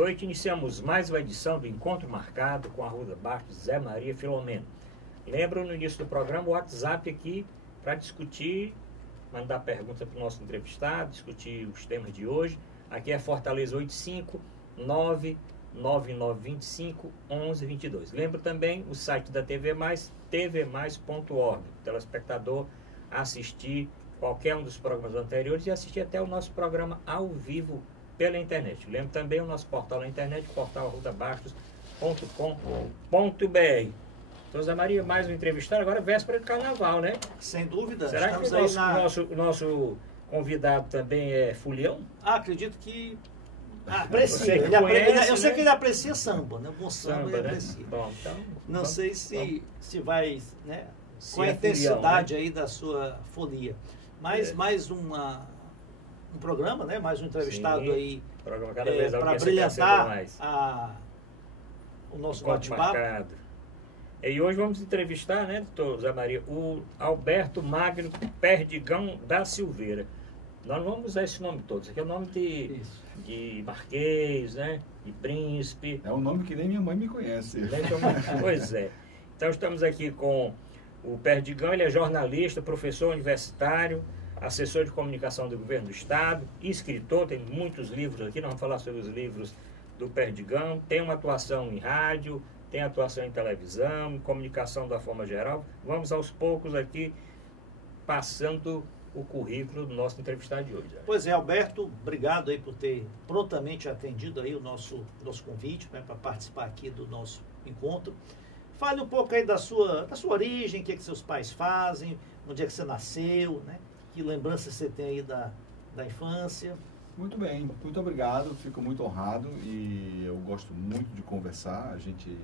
noite iniciamos mais uma edição do Encontro Marcado com a Arruda Bastos, Zé Maria Filomeno. Lembro no início do programa o WhatsApp aqui para discutir, mandar pergunta para o nosso entrevistado, discutir os temas de hoje. Aqui é Fortaleza 859-9925-1122. Lembro também o site da TV Mais, tvmais.org. O telespectador assistir qualquer um dos programas anteriores e assistir até o nosso programa ao vivo pela internet. Lembro também o nosso portal na internet, portalarrudabastos.com.br. Então, Zé Maria, mais um entrevistado, agora é véspera de carnaval, né? Sem dúvida. Será estamos que aí o nosso convidado também é fulião? Acredito que Você aprecia. que conhece, Eu sei né? que ele aprecia samba, né? Bom samba, ele né? aprecia. Bom, então, Não vamos- sei se vai, né, Se com a é intensidade fulião, aí da sua folia. Mas É. mais um programa, né? Mais um entrevistado Sim. aí programa cada vez a para audiência crescendo brilhantar mais. o nosso Encontro bate-papo. marcado. E hoje vamos entrevistar, né, doutor Zé Maria, o Alberto Magno Perdigão da Silveira. Nós não vamos usar esse nome todo, isso aqui é o nome Isso. de marquês, né, de príncipe. É um nome que nem minha mãe me conhece. Né, então, pois é. Então estamos aqui com o Perdigão, ele é jornalista, professor universitário, assessor de comunicação do governo do estado, escritor, tem muitos livros aqui, nós vamos falar sobre os livros do Perdigão, tem uma atuação em rádio, tem atuação em televisão, em comunicação da forma geral. Vamos aos poucos aqui passando o currículo do nosso entrevistado de hoje. Pois é, Alberto, obrigado aí por ter prontamente atendido aí o nosso convite, né, para participar aqui do nosso encontro. Fale um pouco aí da sua origem, o que seus pais fazem, onde é que você nasceu, né? Que lembranças você tem aí da infância. Muito bem, muito obrigado, fico muito honrado e eu gosto muito de conversar. A gente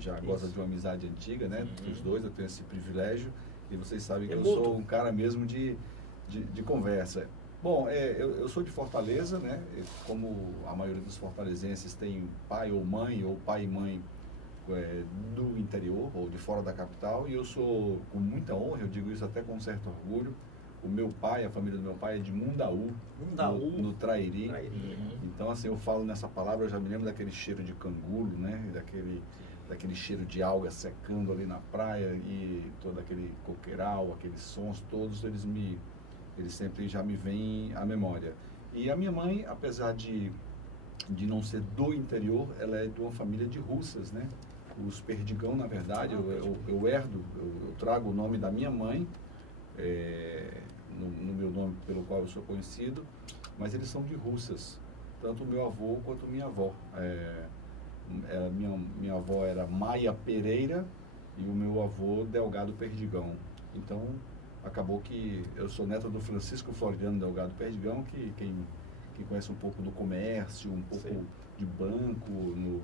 já gosta de uma amizade antiga, né? Os dois, eu tenho esse privilégio e vocês sabem que eu sou um cara mesmo de conversa. Bom, eu sou de Fortaleza, né? Como a maioria dos fortalezenses tem pai ou pai e mãe do interior ou de fora da capital, e eu sou, com muita honra, eu digo isso até com certo orgulho, o meu pai, a família do meu pai é de Mundaú. No Trairi. Então, assim, eu falo nessa palavra, eu já me lembro daquele cheiro de cangulo, né? Daquele cheiro de alga secando ali na praia e todo aquele coqueiral, aqueles sons todos, eles sempre já me vêm à memória. E a minha mãe, apesar de não ser do interior, ela é de uma família de russas, né? Os Perdigão, na verdade, eu herdo, eu trago o nome da minha mãe, no meu nome pelo qual eu sou conhecido, mas eles são de russas, tanto o meu avô quanto minha avó. Minha avó era Maia Pereira e o meu avô Delgado Perdigão. Então, acabou que eu sou neto do Francisco Floriano Delgado Perdigão, que quem conhece um pouco do comércio, um pouco de banco,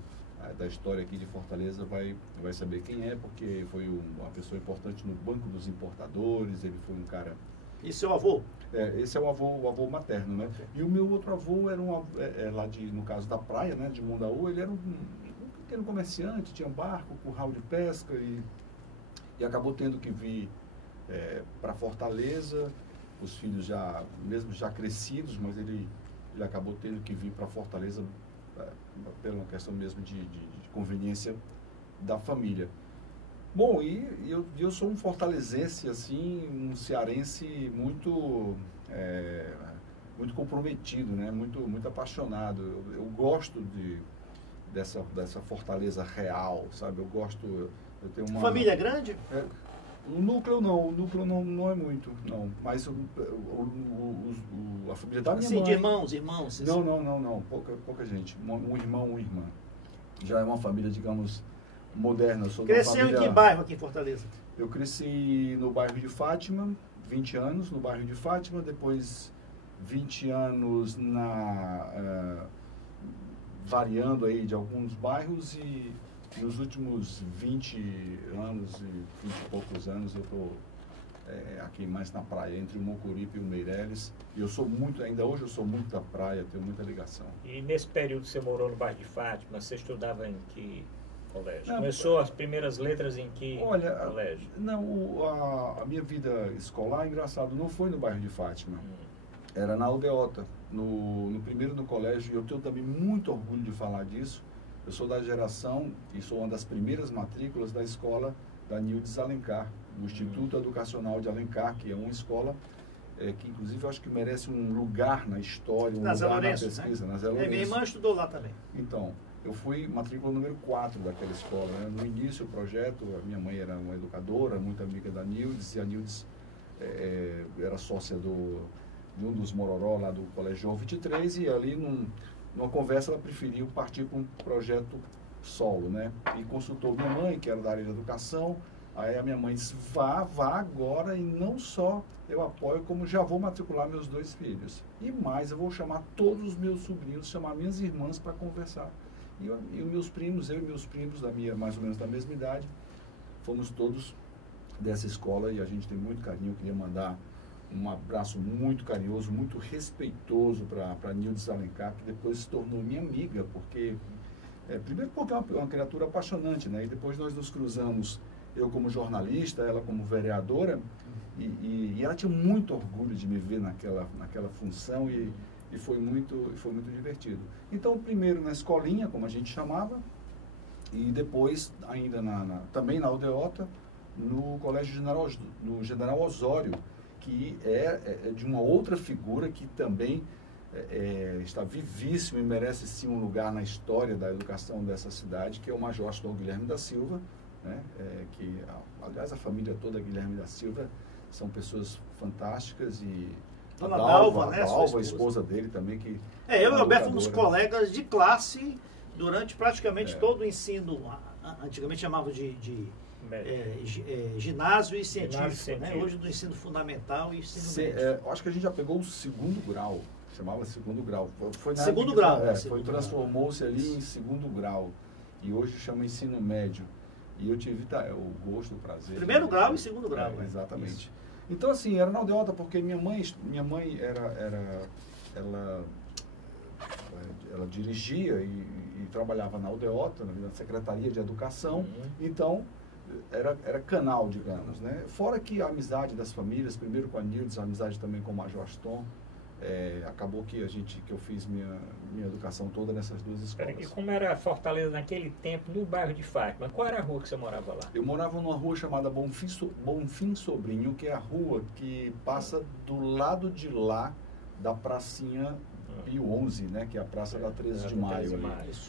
da história aqui de Fortaleza vai saber quem é, porque foi uma pessoa importante no Banco dos Importadores, ele foi um cara... E seu avô? Esse é o avô materno, né? Okay. E o meu outro avô era lá no caso da praia, né, de Mundaú, ele era um pequeno comerciante, tinha barco, curral de pesca e acabou tendo que vir para Fortaleza, os filhos mesmo já crescidos, mas ele acabou tendo que vir para Fortaleza pela questão mesmo de conveniência da família. Bom, e eu sou um fortalezense, assim, um cearense muito comprometido, né? Muito apaixonado. Eu gosto dessa Fortaleza real, sabe? Eu tenho uma... Família grande? O núcleo não é muito, não. Mas a família da minha mãe... de irmãos? Não. Pouca gente. Um irmão, uma irmã. Já é uma família, digamos, moderna. Cresceu em que bairro aqui em Fortaleza? Eu cresci no bairro de Fátima, 20 anos no bairro de Fátima, depois 20 anos variando aí de alguns bairros e nos últimos 20 anos e 20 e poucos anos eu estou aqui mais na praia, entre o Mocuripe e o Meireles. E eu sou ainda hoje eu sou muito da praia, tenho muita ligação. E nesse período que você morou no bairro de Fátima, você estudava em que colégio? Começou as primeiras letras em que colégio? A minha vida escolar, engraçado, não foi no bairro de Fátima. Era na Aldeota, no primeiro no colégio, e eu tenho também muito orgulho de falar disso. Eu sou da geração, e sou uma das primeiras matrículas da escola da Nildes Alencar, do Instituto Educacional de Alencar, que é uma escola que, inclusive, eu acho que merece um lugar na história, um lugar na pesquisa. Né? Minha irmã estudou lá também. Então, eu fui matrícula número 4 daquela escola. Né? No início, o projeto, a minha mãe era uma educadora, muito amiga da Nildes, e a Nildes era sócia de um dos Mororó, lá do Colégio João 23, e ali, numa conversa, ela preferiu partir para um projeto solo, né? E consultou minha mãe, que era da área de educação. Aí a minha mãe disse, vá agora, e não só eu apoio, como já vou matricular meus 2 filhos. E mais, eu vou chamar todos os meus sobrinhos, chamar minhas irmãs para conversar. E os meus primos, eu e meus primos, mais ou menos da mesma idade, fomos todos dessa escola, e a gente tem muito carinho. Eu queria mandar um abraço muito carinhoso, muito respeitoso para a Nildes Alencar, que depois se tornou minha amiga, porque, primeiro porque é uma criatura apaixonante, né? E depois nós nos cruzamos, eu como jornalista, ela como vereadora, e ela tinha muito orgulho de me ver naquela função, e foi muito divertido. Então, primeiro na escolinha, como a gente chamava, e depois ainda também na Aldeota, no Colégio General Osório, que é de uma outra figura que também está vivíssimo e merece sim um lugar na história da educação dessa cidade, que é o Major Astor Guilherme da Silva, né? Que, aliás, a família toda Guilherme da Silva são pessoas fantásticas, e Dona Dalva, né, a esposa dele também, que eu e o Alberto fomos colegas de classe durante praticamente todo o ensino, antigamente chamava de ginásio e científico, né? Hoje do ensino fundamental e ensino médio. Acho que a gente já pegou o 2º grau, chamava 2º grau. Foi na segundo grau. Transformou-se ali em 2º grau, e hoje chama ensino médio. E eu tive o gosto, o prazer. 1º grau e 2º grau. Exatamente. Isso. Então, assim, era na Aldeota, porque minha mãe ela dirigia e trabalhava na Aldeota, na Secretaria de Educação. Então, era canal, digamos, né? Fora que a amizade das famílias, primeiro com a Nildes, a amizade também com o Major Aston, acabou que eu fiz minha educação toda nessas 2 escolas. E como era Fortaleza naquele tempo, no bairro de Fátima? Qual era a rua que você morava lá? Eu morava numa rua chamada Bonfim Sobrinho, que é a rua que passa do lado de lá da pracinha Pio 11, né? Que é a praça da 13 de Maio.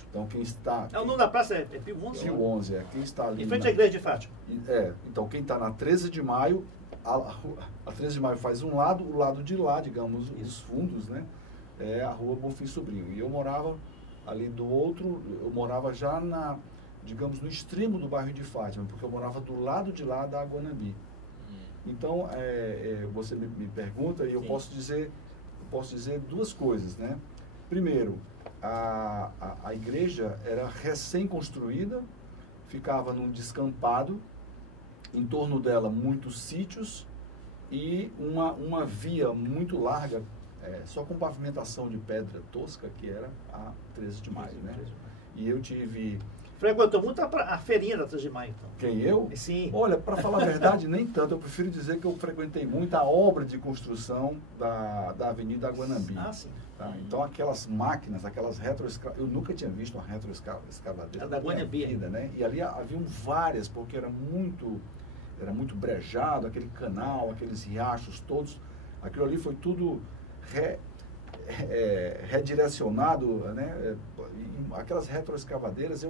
Então, quem está... O nome da praça é Pio 11? Pio 11, quem está ali... Em frente à igreja de Fátima. Então, quem está na 13 de Maio, a 13 de Maio faz um lado, o lado de lá, digamos, os fundos, né? É a rua Bonfim Sobrinho. E eu morava ali do outro, eu morava já digamos, no extremo do bairro de Fátima, porque eu morava do lado de lá da Aguanambi. Então, você me pergunta, e eu posso dizer 2 coisas, né? Primeiro, a igreja era recém-construída, ficava num descampado, em torno dela muitos sítios e uma via muito larga, só com pavimentação de pedra tosca, que era a 13 de Maio, né? E eu tive... Frequentou muito a feirinha da 13 de Maio, então. Quem, eu? Sim. Olha, para falar a verdade, nem tanto. Eu prefiro dizer que eu frequentei muito a obra de construção da Avenida Aguanambi. Sim. Tá? Então, aquelas máquinas, aquelas retroescavadoras... Eu nunca tinha visto uma retroescavadeira da Aguanambi, né? E ali haviam várias, porque era muito brejado, aquele canal, aqueles riachos todos. Aquilo ali foi tudo redirecionado, né? Aquelas retroescavadeiras,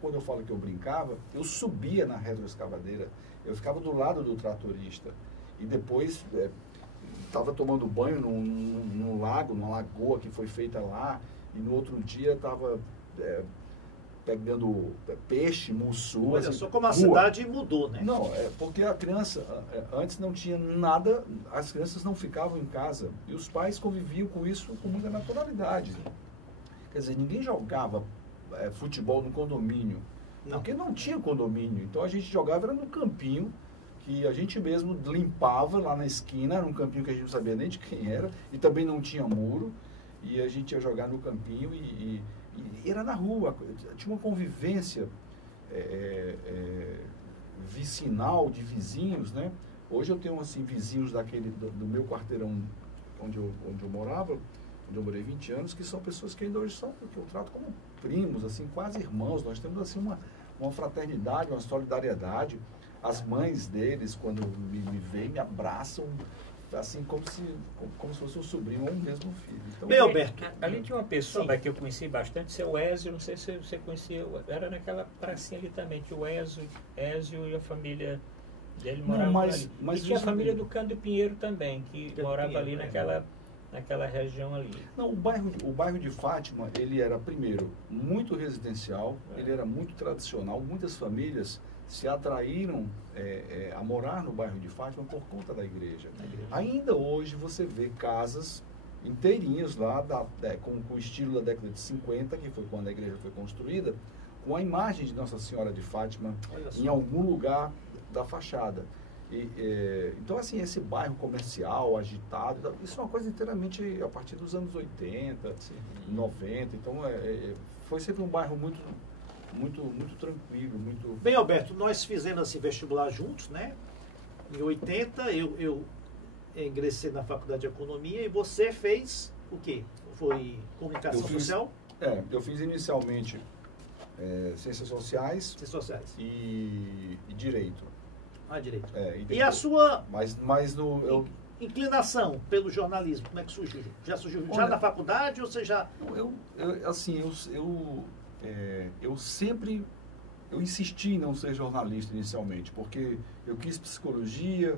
quando eu falo que eu brincava, eu subia na retroescavadeira, eu ficava do lado do tratorista, e depois estava tomando banho num lago, numa lagoa que foi feita lá, e no outro dia estava pegando peixe, mussu. Olha só como a cidade mudou, né? Não, porque a criança, antes não tinha nada, as crianças não ficavam em casa, e os pais conviviam com isso com muita naturalidade. Quer dizer, ninguém jogava futebol no condomínio, porque não tinha condomínio. Então a gente jogava era no campinho, que a gente mesmo limpava lá na esquina, era um campinho que a gente não sabia nem de quem era, e também não tinha muro, e a gente ia jogar no campinho e era na rua, tinha uma convivência vicinal, de vizinhos, né? Hoje eu tenho, assim, vizinhos do meu quarteirão onde eu morava, onde eu morei 20 anos, que são pessoas que ainda hoje são, que eu trato como primos, assim, quase irmãos. Nós temos assim uma fraternidade, uma solidariedade. As mães deles, quando me veem, me abraçam, assim, como se fosse um sobrinho ou um mesmo filho. Então, Bem, Alberto. Ali tinha uma pessoa que eu conheci bastante, seu Ézio, não sei se você conhecia, era naquela pracinha ali também, que o Ézio e a família dele moravam ali. E tinha a família do Cândido Pinheiro também, que morava ali naquela região ali. Não, o bairro de Fátima, ele era, primeiro, muito residencial, ele era muito tradicional, muitas famílias se atraíram a morar no bairro de Fátima por conta da igreja. Ainda hoje você vê casas inteirinhas lá, com o estilo da década de 50, que foi quando a igreja foi construída, com a imagem de Nossa Senhora de Fátima em algum lugar da fachada. Então, assim, esse bairro comercial, agitado, isso é uma coisa inteiramente a partir dos anos 80, 90. Então, foi sempre um bairro muito tranquilo, muito... Bem, Alberto, nós fizemos esse vestibular juntos, né? Em 80, eu ingressei na Faculdade de Economia e você fez o quê? Foi comunicação social? Eu fiz inicialmente ciências sociais e direito. Direito. Direito. E a sua inclinação pelo jornalismo, como é que surgiu? Já surgiu já na faculdade ou você já... Eu insisti em não ser jornalista inicialmente, porque eu quis psicologia,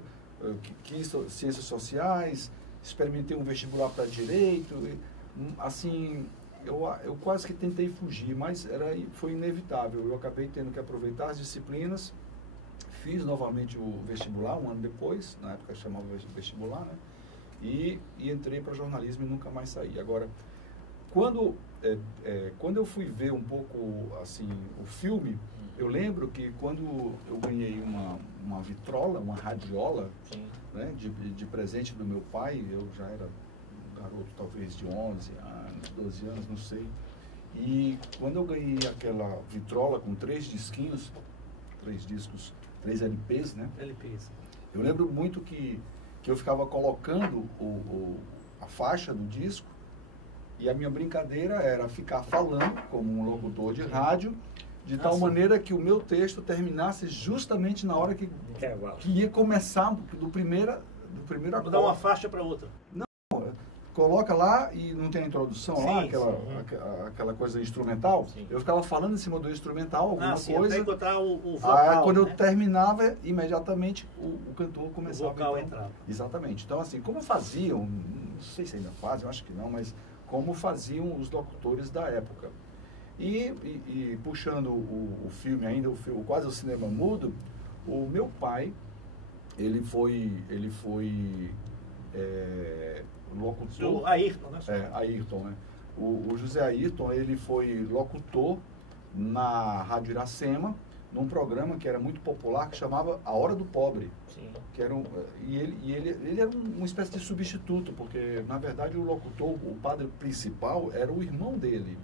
quis ciências sociais, experimentei um vestibular para direito, assim, eu quase que tentei fugir, mas foi inevitável. Eu acabei tendo que aproveitar as disciplinas, fiz novamente o vestibular um ano depois, na época chamava vestibular, né? E entrei para jornalismo e nunca mais saí. Agora, quando eu fui ver um pouco assim o filme, eu lembro que quando eu ganhei uma vitrola, uma radiola, né, de presente do meu pai, eu já era um garoto talvez de 11 anos, 12 anos, não sei. E quando eu ganhei aquela vitrola com 3 disquinhos, 3 LPs, né? LPs. Eu lembro muito que eu ficava colocando a faixa do disco e a minha brincadeira era ficar falando como um locutor de rádio, de tal maneira que o meu texto terminasse justamente na hora que ia começar do primeiro acorde. Dar uma faixa para outra. Não, coloca lá e não tem a introdução lá, aquela coisa instrumental. Sim. Eu ficava falando em cima do instrumental, alguma coisa. Até encontrar o vocal, quando eu terminava, imediatamente o cantor começava. O vocal entrava. Exatamente. Então, assim, como faziam, não sei se ainda fazem, eu acho que não, mas como faziam os locutores da época. E puxando o filme ainda, quase o cinema mudo, o meu pai, ele foi locutor. O Ayrton, né? Ayrton, né? O José Ayrton, ele foi locutor na Rádio Iracema, num programa que era muito popular, que chamava A Hora do Pobre. Sim. Que era ele era uma espécie de substituto, porque, na verdade, o locutor, o padre principal, era o irmão dele.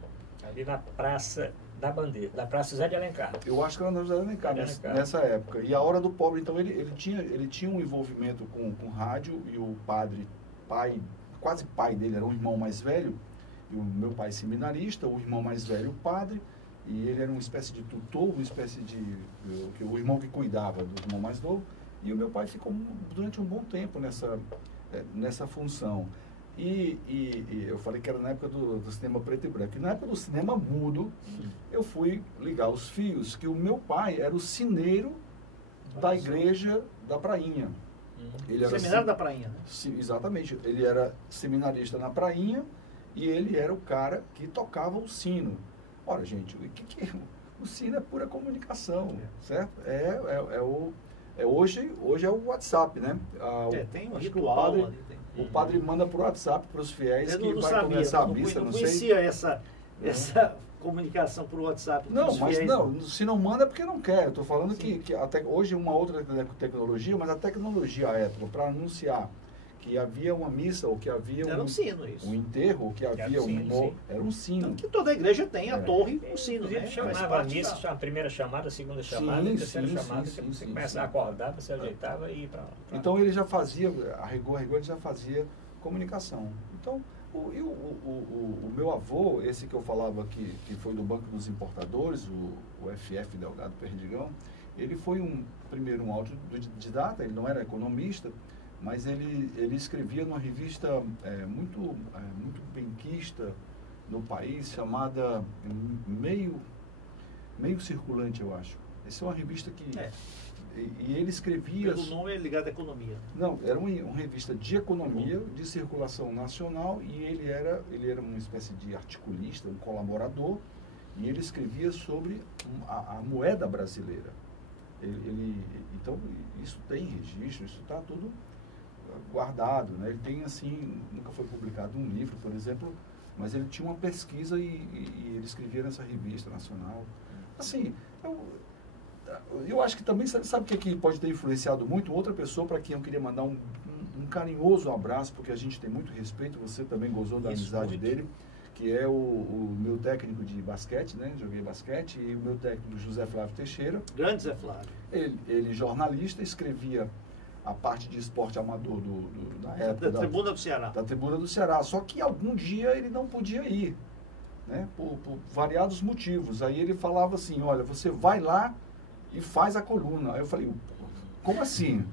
Ali na Praça da Bandeira, da Praça José de Alencar. Eu acho que era na José de Alencar, nessa época. E A Hora do Pobre, então, ele tinha um envolvimento com rádio, e o padre, quase pai dele, era um irmão mais velho, e o meu pai seminarista, o irmão mais velho, o padre, e ele era uma espécie de tutor, o irmão que cuidava do irmão mais novo, e o meu pai ficou durante um bom tempo nessa função. E eu falei que era na época do cinema preto e branco. E na época do cinema mudo, eu fui ligar os fios, que o meu pai era o sineiro da igreja da Prainha. Ele era seminário da Prainha, né? Exatamente. Ele era seminarista na Prainha e ele era o cara que tocava o sino. Ora, gente, o sino é pura comunicação, certo? Hoje é o WhatsApp, né? Tem um ritual ali. O padre manda por WhatsApp para os fiéis que vai começar a missa, não sei. Eu não conhecia essa comunicação por WhatsApp. Não, mas não, se não manda é porque não quer. Eu estou falando que até hoje uma outra tecnologia, mas a tecnologia à época para anunciar que havia uma missa ou que havia era um sino, isso. Um enterro, ou que havia era um sino. Então, que toda igreja tem a torre e o sino, né? Chamava a missa, a primeira chamada, a segunda chamada, a terceira chamada, você começava a acordar, você ajeitava e ia para lá. Então ele já fazia, a rigor ele já fazia comunicação. Então, o meu avô, esse que eu falava que foi do Banco dos Importadores, o FF Delgado Perdigão, ele foi primeiro um autodidata, ele não era economista, mas ele escrevia numa revista muito benquista no país, chamada Meio Circulante, eu acho. Essa é uma revista que... E ele escrevia... Pelo nome é ligado à economia. Não, era uma revista de economia, de circulação nacional, e ele era uma espécie de articulista, um colaborador, e ele escrevia sobre a moeda brasileira. Então, isso tem registro, isso está tudo guardado, né? Ele tem, assim, nunca foi publicado um livro, por exemplo, mas ele tinha uma pesquisa e ele escrevia nessa revista nacional. Assim, eu acho que também, sabe o que pode ter influenciado muito? Outra pessoa para quem eu queria mandar um carinhoso abraço, porque a gente tem muito respeito, você também gozou da amizade dele, que é o meu técnico de basquete, né? Joguei basquete, e o meu técnico José Flávio Teixeira. Grande Zé Flávio. Ele jornalista, escrevia a parte de esporte amador da época. Da Tribuna do Ceará. Da Tribuna do Ceará. Só que algum dia ele não podia ir, né? Por variados motivos. Aí ele falava assim, olha, você vai lá e faz a coluna. Aí eu falei, como assim?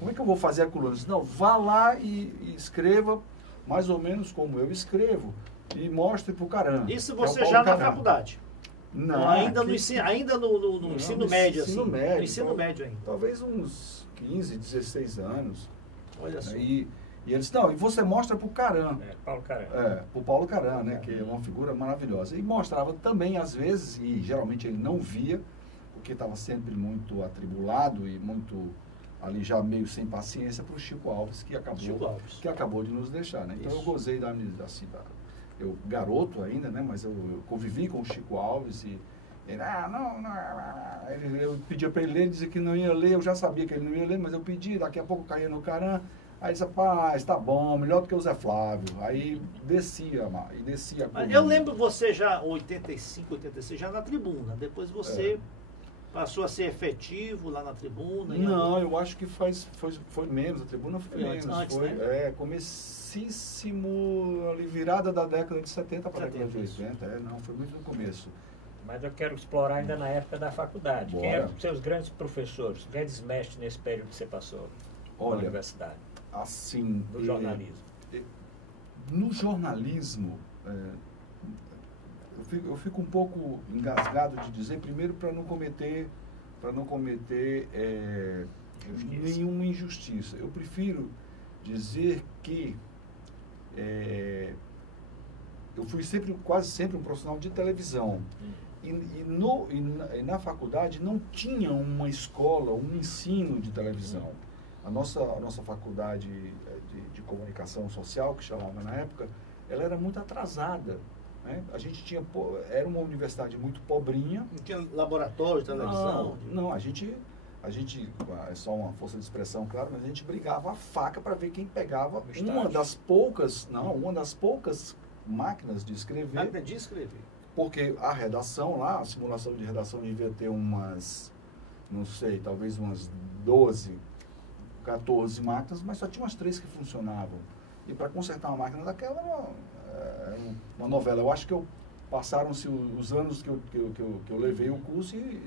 Como é que eu vou fazer a coluna? Eu disse, não, vá lá e escreva mais ou menos como eu escrevo e mostre para o Caran. Isso você já na faculdade? Não, ainda no ensino médio, assim. No ensino médio ainda. Talvez uns 15, 16 anos. Olha só. E eles, não, e você mostra para o Caran. Paulo Caran. Para o Paulo Caran, né? Que é uma figura maravilhosa. E mostrava também, às vezes, e geralmente ele não via, porque estava sempre muito atribulado e muito ali já meio sem paciência, para o Chico Alves, que acabou de nos deixar, né? Então eu gozei eu garoto ainda, né? Mas eu convivi com o Chico Alves e ele, eu pedia para ele ler, ele dizia que não ia ler, eu já sabia que ele não ia ler, mas eu pedi, daqui a pouco caía no Caran, aí disse, rapaz, tá bom, melhor do que o Zé Flávio. Aí descia. Eu lembro você já, 85, 86, já na Tribuna, depois você... Passou a ser efetivo lá na Tribuna? Não, eu acho que foi menos, a Tribuna foi menos. Antes, foi, né? Comecíssimo, ali, virada da década de 70 para a década de 80. Não, foi muito no começo. Mas eu quero explorar ainda na época da faculdade. Bora. Quem eram os seus grandes professores, grandes mestres nesse período que você passou na universidade? Assim... No jornalismo. No jornalismo... Eu fico um pouco engasgado de dizer, primeiro para não cometer nenhuma injustiça. Eu prefiro dizer que eu fui quase sempre um profissional de televisão. E na faculdade não tinha uma escola, um ensino de televisão. A nossa faculdade de comunicação social, que chamava na época, ela era muito atrasada. Né? A gente era uma universidade muito pobrinha. Não tinha laboratório de televisão? Não, a gente, é só uma força de expressão, claro, mas a gente brigava a faca para ver quem pegava uma das poucas máquinas de escrever. Máquina de escrever. Porque a redação lá, a simulação de redação devia ter talvez umas 12, 14 máquinas, mas só tinha umas 3 que funcionavam. E para consertar uma máquina daquela uma novela. Eu acho que passaram-se os anos que eu levei o curso e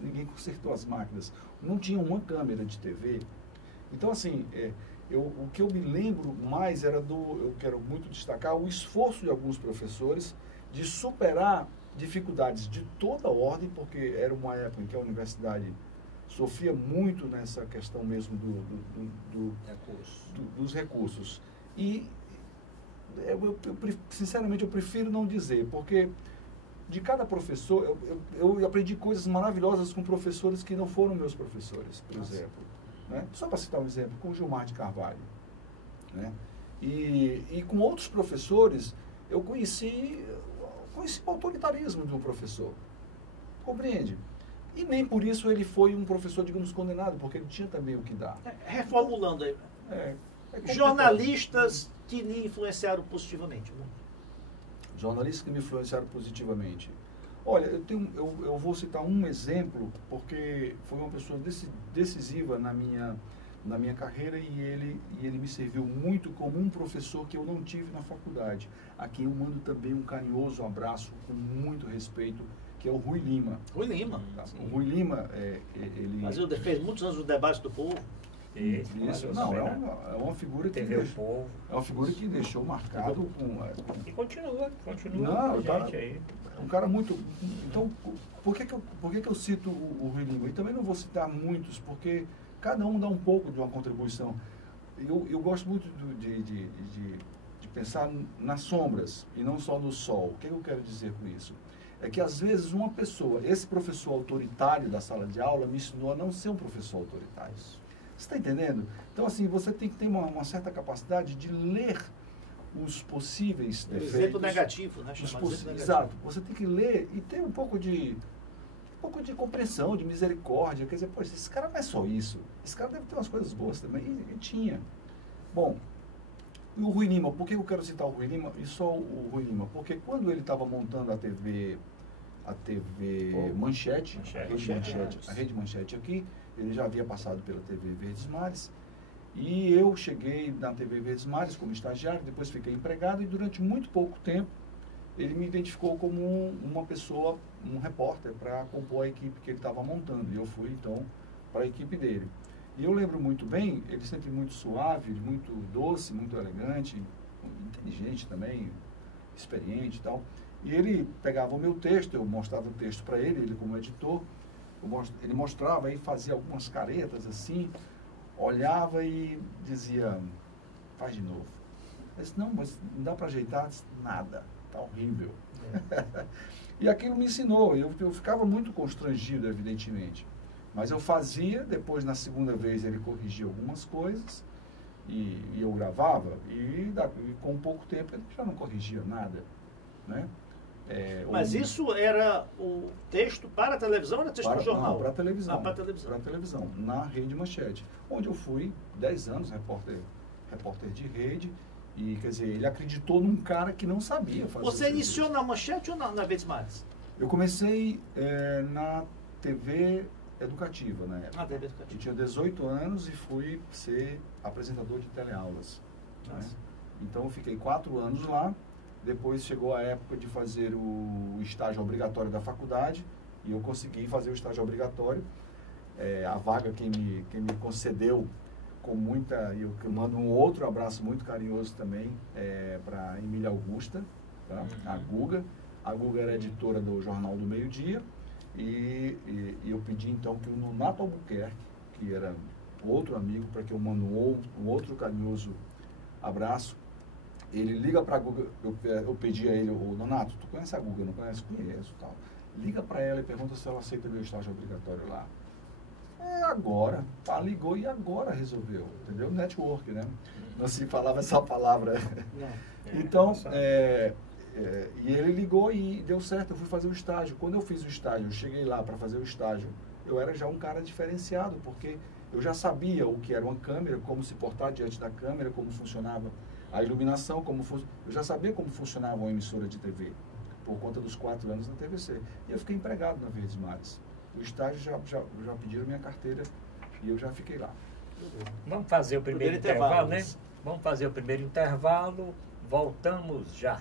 ninguém consertou as máquinas. Não tinha uma câmera de TV. Então, assim, o que eu me lembro mais eu quero muito destacar o esforço de alguns professores de superar dificuldades de toda ordem, porque era uma época em que a universidade sofria muito nessa questão mesmo dos recursos. E sinceramente, eu prefiro não dizer, porque de cada professor, eu aprendi coisas maravilhosas com professores que não foram meus professores, por exemplo. Né? Só para citar um exemplo, com o Gilmar de Carvalho. Né? E com outros professores, eu conheci o autoritarismo de um professor. Compreende? E nem por isso ele foi um professor, digamos, condenado, porque ele tinha também o que dar. Reformulando aí. Jornalistas que lhe influenciaram positivamente. Né? Jornalistas que me influenciaram positivamente. Olha, eu vou citar um exemplo, porque foi uma pessoa decisiva na minha na minha carreira e ele me serviu muito como um professor que eu não tive na faculdade. A quem eu mando também um carinhoso abraço com muito respeito, que é o Rui Lima. Rui Lima. Tá? O Rui Lima, ele... Mas ele fez muitos anos no debate do povo. Isso, não, é uma figura que deixou, é uma figura que deixou marcado e continua não, com a gente aí. Um cara muito... Então, por que eu cito o Rui Lima? E também não vou citar muitos, porque cada um dá um pouco de uma contribuição. Eu gosto muito de pensar nas sombras e não só no sol. O que eu quero dizer com isso? É que às vezes uma pessoa, esse professor autoritário da sala de aula me ensinou a não ser um professor autoritário. Você está entendendo? Então, assim, você tem que ter uma certa capacidade de ler os possíveis defeitos. Exemplo negativo, né? Exato. Você tem que ler e ter um pouco de compreensão, de misericórdia. Quer dizer, poxa, esse cara não é só isso. Esse cara deve ter umas coisas boas também. E tinha. Bom, e o Rui Lima, por que eu quero citar o Rui Lima e só o Rui Lima? Porque quando ele estava montando a TV Manchete, a Rede Manchete aqui, ele já havia passado pela TV Verdes Mares, e eu cheguei na TV Verdes Mares como estagiário, depois fiquei empregado, e durante muito pouco tempo ele me identificou como uma pessoa, um repórter, para compor a equipe que ele estava montando, e eu fui então para a equipe dele. E eu lembro muito bem, ele sempre muito suave, muito doce, muito elegante, inteligente também, experiente e tal. E ele pegava o meu texto, eu mostrava o texto para ele como editor, ele mostrava e fazia algumas caretas assim, olhava e dizia, faz de novo. Eu disse, não, mas não dá para ajeitar? Disse, nada, tá horrível. E aquilo me ensinou, eu ficava muito constrangido, evidentemente. Mas eu fazia, depois na segunda vez ele corrigia algumas coisas, e eu gravava, e com pouco tempo ele já não corrigia nada, né? Mas isso era o texto para a televisão ou era texto para o jornal? Não, para a televisão. Para a televisão. Para a televisão, na Rede Manchete, onde eu fui 10 anos repórter de rede, e quer dizer, ele acreditou num cara que não sabia fazer. Você iniciou na Manchete ou na Verdes Mares? Eu comecei na TV educativa, né? Na TV educativa. Eu tinha 18 anos e fui ser apresentador de teleaulas. Né? Então eu fiquei 4 anos lá. Depois chegou a época de fazer o estágio obrigatório da faculdade e eu consegui fazer o estágio obrigatório. A vaga quem me concedeu com muita... Eu mando um outro abraço muito carinhoso também para Emília Augusta, tá? A Guga. A Guga era editora do Jornal do Meio Dia e eu pedi então que o Nonato Albuquerque, que era outro amigo, para que eu mando um outro carinhoso abraço. Ele liga para a Guga, eu pedi a ele, o Nonato, tu conhece a Guga? Não conhece? Conheço, tal. Liga para ela e pergunta se ela aceita meu estágio obrigatório lá. Agora, tá, ligou e agora resolveu, entendeu? Network, né? Não se falava essa palavra. Então, e ele ligou e deu certo, eu fui fazer o estágio. Quando eu fiz o estágio, eu cheguei lá para fazer o estágio, eu era já um cara diferenciado, porque eu já sabia o que era uma câmera, como se portar diante da câmera, como funcionava a iluminação, eu já sabia como funcionava uma emissora de TV, por conta dos 4 anos na TVC. E eu fiquei empregado na Verdes Mares. O estágio já pediram minha carteira e eu já fiquei lá. Vamos fazer o primeiro intervalo, né? Vamos fazer o primeiro intervalo, voltamos já.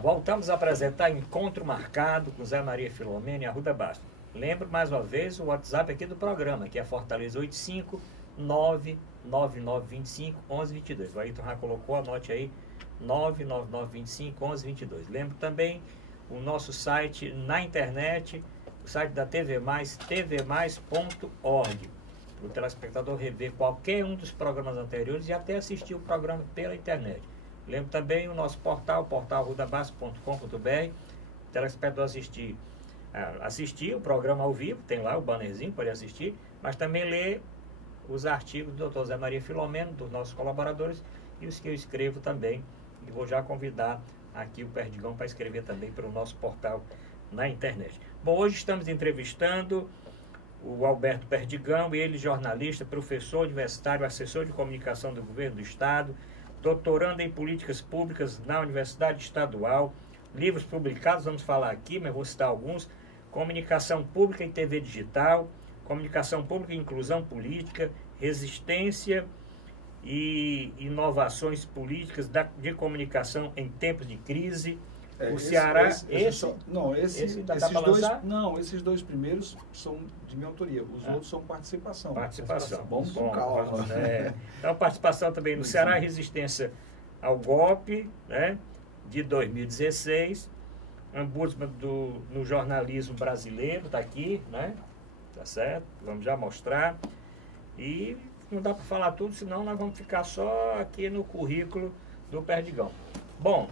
Voltamos a apresentar Encontro Marcado com Zé Maria Filomena e Arruda Bastos. Lembro mais uma vez o WhatsApp aqui do programa, que é Fortaleza 85999251122. O Ayrton já colocou, anote aí, 999251122. Lembro também o nosso site na internet, o site da TV Mais, tvmais.org. Para o telespectador rever qualquer um dos programas anteriores e até assistir o programa pela internet. Lembro também o nosso portal, portalrudabasco.com.br. O telespectador assistir o programa ao vivo, tem lá o bannerzinho, pode assistir, mas também ler os artigos do Dr. Zé Maria Filomeno, dos nossos colaboradores, e os que eu escrevo também. E vou já convidar aqui o Perdigão para escrever também para o nosso portal na internet. Bom, hoje estamos entrevistando o Alberto Perdigão, ele jornalista, professor universitário, assessor de comunicação do governo do estado, doutorando em políticas públicas na Universidade Estadual, livros publicados, vamos falar aqui, mas vou citar alguns: Comunicação Pública e TV Digital, Comunicação Pública e Inclusão Política, Resistência e Inovações Políticas de Comunicação em Tempos de Crise. O Ceará, esses dois primeiros são de minha autoria, os outros são participação. Vamos com calma. Então, participação também no Ceará, Resistência ao Golpe, né, de 2016, Ombudsman no jornalismo brasileiro, está aqui, né, tá certo? Vamos já mostrar. E não dá para falar tudo, senão nós vamos ficar só aqui no currículo do Perdigão. Bom,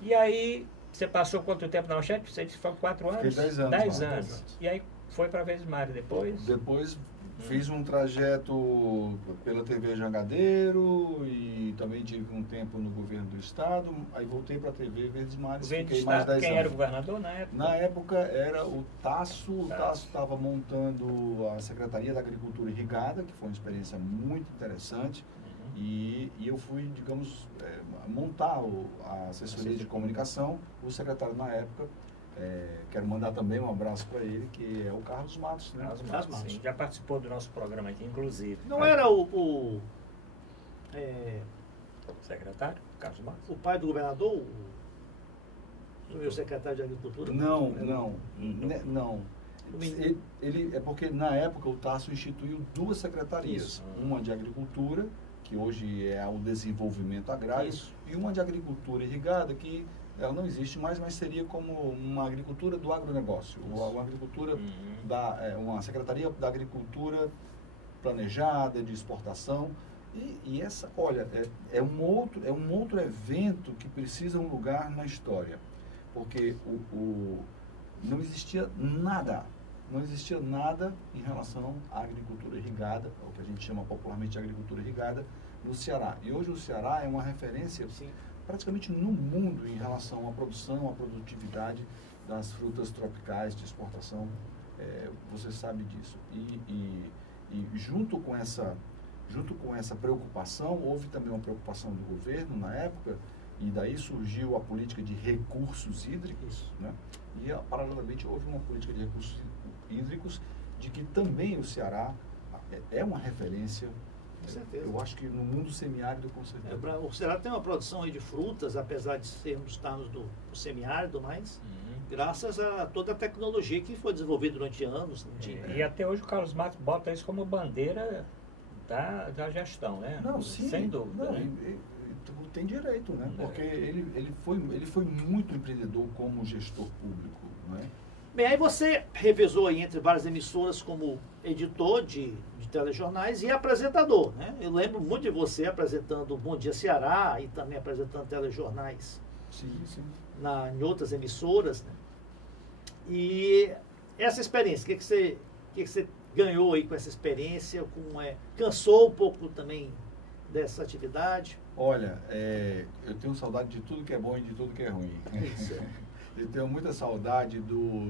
e aí... Você passou quanto tempo na Manchete? Você disse que foram 4 anos? Fiquei 10 anos. 10 anos. E aí foi para Vesmar depois? Depois fiz um trajeto pela TV Jangadeiro e também tive um tempo no governo do estado. Aí voltei para a TV Verdes Mares. Fiquei mais 10 anos. Quem era o governador na época? Na época era o Tasso. O Tasso estava montando a Secretaria da Agricultura Irrigada, que foi uma experiência muito interessante. E eu fui, digamos, montar a assessoria de comunicação. O secretário na época, quero mandar também um abraço para ele, que é o Carlos Matos. Né? Carlos Matos, sim. Já participou do nosso programa aqui, inclusive. Não era o secretário, Carlos Matos? O pai do governador, o meu secretário de Agricultura? Não. Ele, é porque na época o Tasso instituiu 2 secretarias. Isso. Uma de Agricultura, que hoje é o desenvolvimento agrário, e uma de agricultura irrigada, que ela não existe mais, mas seria como uma agricultura do agronegócio, uma agricultura uma secretaria da agricultura planejada, de exportação, e essa, olha, é um outro evento que precisa um lugar na história, porque não existia nada em relação à agricultura irrigada, o que a gente chama popularmente de agricultura irrigada, no Ceará. E hoje o Ceará é uma referência praticamente no mundo em relação à produção, à produtividade das frutas tropicais de exportação. Você sabe disso. E junto com essa preocupação, houve também uma preocupação do governo na época, e daí surgiu a política de recursos hídricos, né? E paralelamente houve uma política de recursos hídricos, de que também o Ceará é uma referência, com certeza. Eu acho que no mundo semiárido, com certeza. O Ceará tem uma produção aí de frutas, apesar de sermos do semiárido, mas graças a toda a tecnologia que foi desenvolvida durante anos. E até hoje o Carlos Matos bota isso como bandeira da gestão, né? Não, sim. Sem dúvida. Não, né? Tem direito, né? Porque ele foi muito empreendedor como gestor público, né? Bem, aí você revezou aí entre várias emissoras como editor de telejornais e apresentador, né? Eu lembro muito de você apresentando o Bom Dia Ceará e também apresentando telejornais em outras emissoras, né? E essa experiência, o que você ganhou aí com essa experiência? Cansou um pouco também dessa atividade? Olha, eu tenho saudade de tudo que é bom e de tudo que é ruim. Eu tenho muita saudade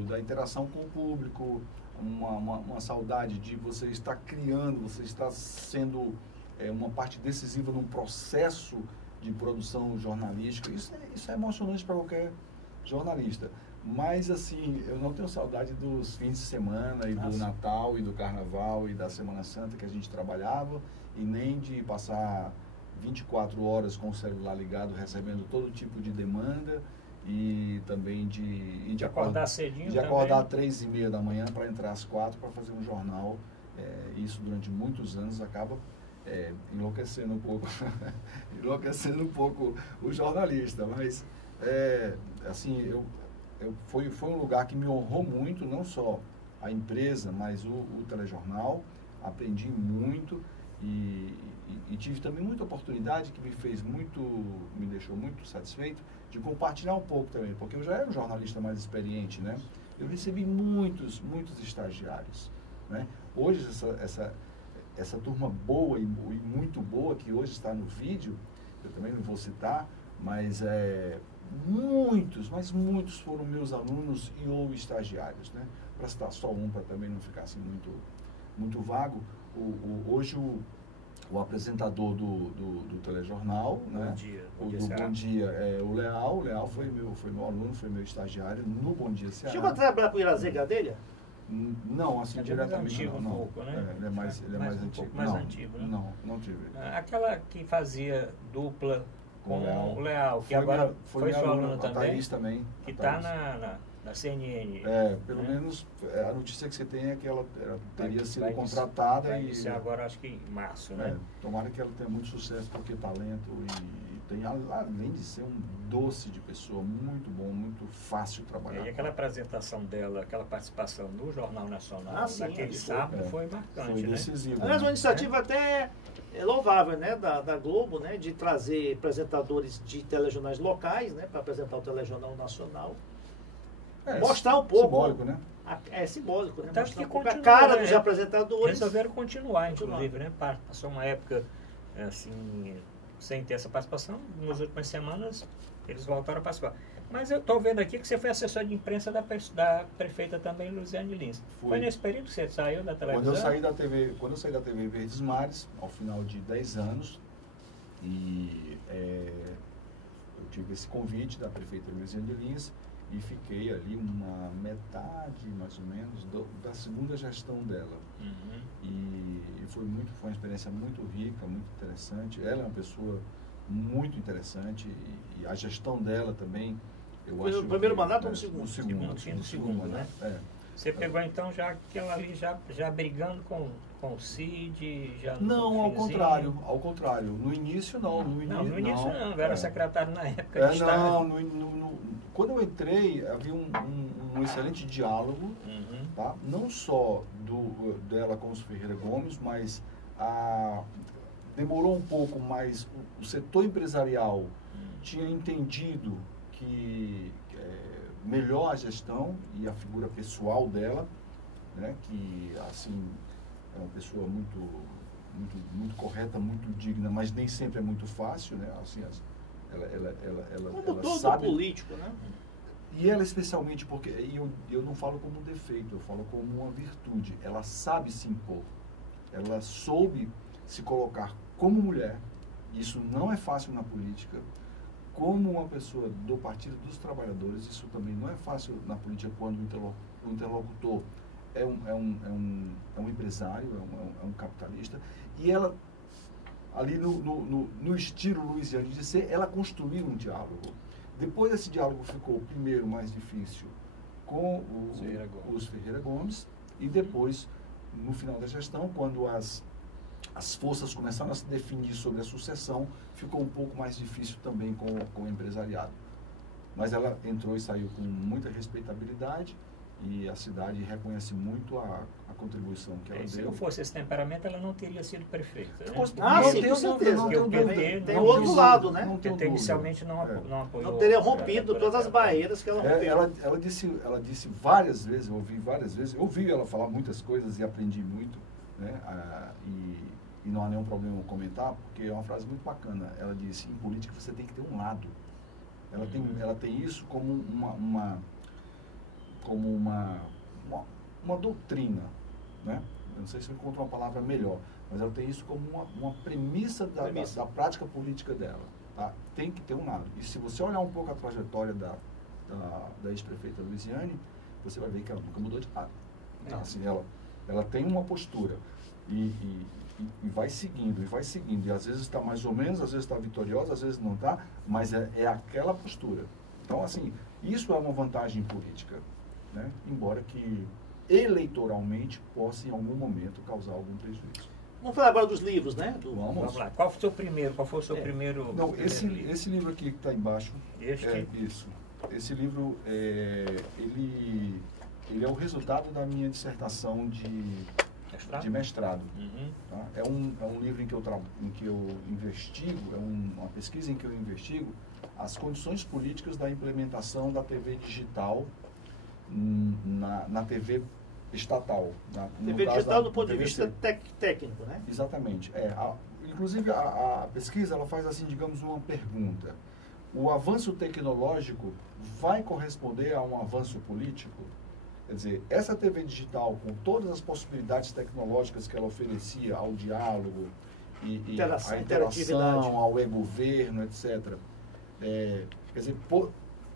da interação com o público, uma saudade de você estar criando, você estar sendo uma parte decisiva num processo de produção jornalística. Isso é emocionante para qualquer jornalista. Mas, assim, eu não tenho saudade dos fins de semana e do Natal e do Carnaval e da Semana Santa que a gente trabalhava, e nem de passar 24 horas com o celular ligado, recebendo todo tipo de demanda e também de acordar cedinho, de acordar às 3h30 da manhã para entrar às 4 para fazer um jornal. Isso durante muitos anos acaba enlouquecendo um pouco enlouquecendo um pouco o jornalista, mas assim, foi um lugar que me honrou muito, não só a empresa, mas o telejornal. Aprendi muito e tive também muita oportunidade que me deixou muito satisfeito de compartilhar um pouco também, porque eu já era um jornalista mais experiente, né? Eu recebi muitos estagiários, né? Hoje essa turma boa e muito boa que hoje está no vídeo, eu também não vou citar, mas muitos foram meus alunos e ou estagiários, né? Para citar só um, para também não ficar assim muito vago. Hoje o apresentador do telejornal, né? Bom Dia, o Leal foi meu aluno, foi meu estagiário no Bom Dia Ceará. Chegou a trabalhar com o Irazê Gadelha? Não, assim, diretamente antigo, não. Um pouco, né? Ele é mais antigo. Um pouco mais antigo, né? Não tive. Aquela que fazia dupla com o Leal, que foi agora foi sua aluna também. A Thaís também. Que está na CNN. Pelo menos a notícia que você tem é que ela teria sido contratada. Vai iniciar agora, acho que em março, né? Tomara que ela tenha muito sucesso, porque talento e tem, além de ser um doce de pessoa, muito bom, muito fácil de trabalhar. E aquela apresentação dela, aquela participação no Jornal Nacional, naquele sábado, foi marcante, foi decisivo, né? Aliás, uma iniciativa até louvável, né, da Globo, né, de trazer apresentadores de telejornais locais, né, para apresentar o telejornal nacional. Mostrar um pouco. Simbólico, né? É simbólico, né? Mostrar um pouco a cara dos apresentadores. Resolveram continuar, inclusive, né? Passou uma época, assim, sem ter essa participação. Nas últimas semanas, eles voltaram a participar. Mas eu estou vendo aqui que você foi assessor de imprensa da prefeita também, Luziane Lins. Foi nesse período que você saiu da televisão? Quando eu saí da TV Verdes Mares, ao final de 10 anos, e eu tive esse convite da prefeita Luziane Lins, e fiquei ali uma metade, mais ou menos, da segunda gestão dela. Uhum. E foi uma experiência muito rica, muito interessante. Ela é uma pessoa muito interessante e a gestão dela também, eu acho... No primeiro mandato ou no segundo? No segundo, né? Você pegou então já aquela ali, já brigando com o Cid, já Não, ao contrário. No início não. No início não, eu era secretário na época. Quando eu entrei, havia um excelente diálogo, tá? Não só dela com os Ferreira Gomes, mas demorou um pouco, mas o setor empresarial tinha entendido que melhor a gestão e a figura pessoal dela, né? Que assim é uma pessoa muito correta, muito digna, mas nem sempre é muito fácil, né? Assim, ela todo sabe, político, né? E ela especialmente, porque eu não falo como um defeito, eu falo como uma virtude. Ela sabe se impor. Ela soube se colocar como mulher. Isso não é fácil na política. Como uma pessoa do Partido dos Trabalhadores, isso também não é fácil na política quando o interlocutor é um empresário, é um capitalista. E ela, ali no estilo Luziane de ser, ela construiu um diálogo. Depois esse diálogo ficou, primeiro, mais difícil com os Ferreira Gomes, e depois, no final da gestão, quando as forças começaram a se definir sobre a sucessão, ficou um pouco mais difícil também com o empresariado. Mas ela entrou e saiu com muita respeitabilidade, e a cidade reconhece muito a contribuição que ela deu. Se não fosse esse temperamento, ela não teria sido prefeita. Né? Sim, com certeza. Tem o outro lado, né? Porque inicialmente não apoiou. Não teria rompido todas as barreiras que ela rompeu. Ela disse várias vezes, eu ouvi várias vezes, eu ouvi ela falar muitas coisas e aprendi muito, né? E não há nenhum problema comentar, porque é uma frase muito bacana. Ela disse, em política você tem que ter um lado. Ela tem isso como uma doutrina, né? Eu não sei se eu encontro uma palavra melhor, mas ela tem isso como uma premissa da prática política dela, tá? Tem que ter um lado. E se você olhar um pouco a trajetória da ex-prefeita Luziane, você vai ver que ela nunca mudou de lado. Então, assim, ela tem uma postura e vai seguindo, e às vezes está mais ou menos, às vezes está vitoriosa, às vezes não está, mas é aquela postura. Então, assim, isso é uma vantagem política, né? Embora que eleitoralmente possa, em algum momento, causar algum prejuízo. Vamos falar agora dos livros, né? Vamos lá. Qual foi o seu primeiro? Não, livro? Esse livro aqui que está embaixo. Este? Isso. Esse livro, ele é o resultado da minha dissertação de mestrado. Uhum. Tá? É um livro em que eu investigo, uma pesquisa em que eu investigo as condições políticas da implementação da TV digital na TV estatal. TV digital do ponto de vista técnico, né? Exatamente. Inclusive, a pesquisa ela faz, assim, digamos, uma pergunta. O avanço tecnológico vai corresponder a um avanço político? Quer dizer, essa TV digital, com todas as possibilidades tecnológicas que ela oferecia ao diálogo e à interação, ao e-governo, etc. Quer dizer,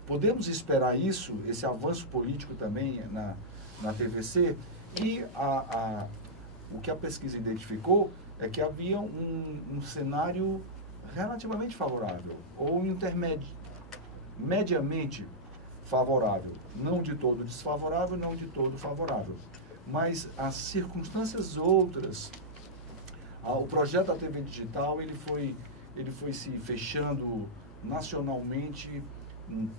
podemos esperar isso, esse avanço político também na TVC? E o que a pesquisa identificou é que havia um cenário relativamente favorável, ou mediamente favorável. Não de todo desfavorável, não de todo favorável. Mas as circunstâncias outras, o projeto da TV digital, ele foi se fechando nacionalmente,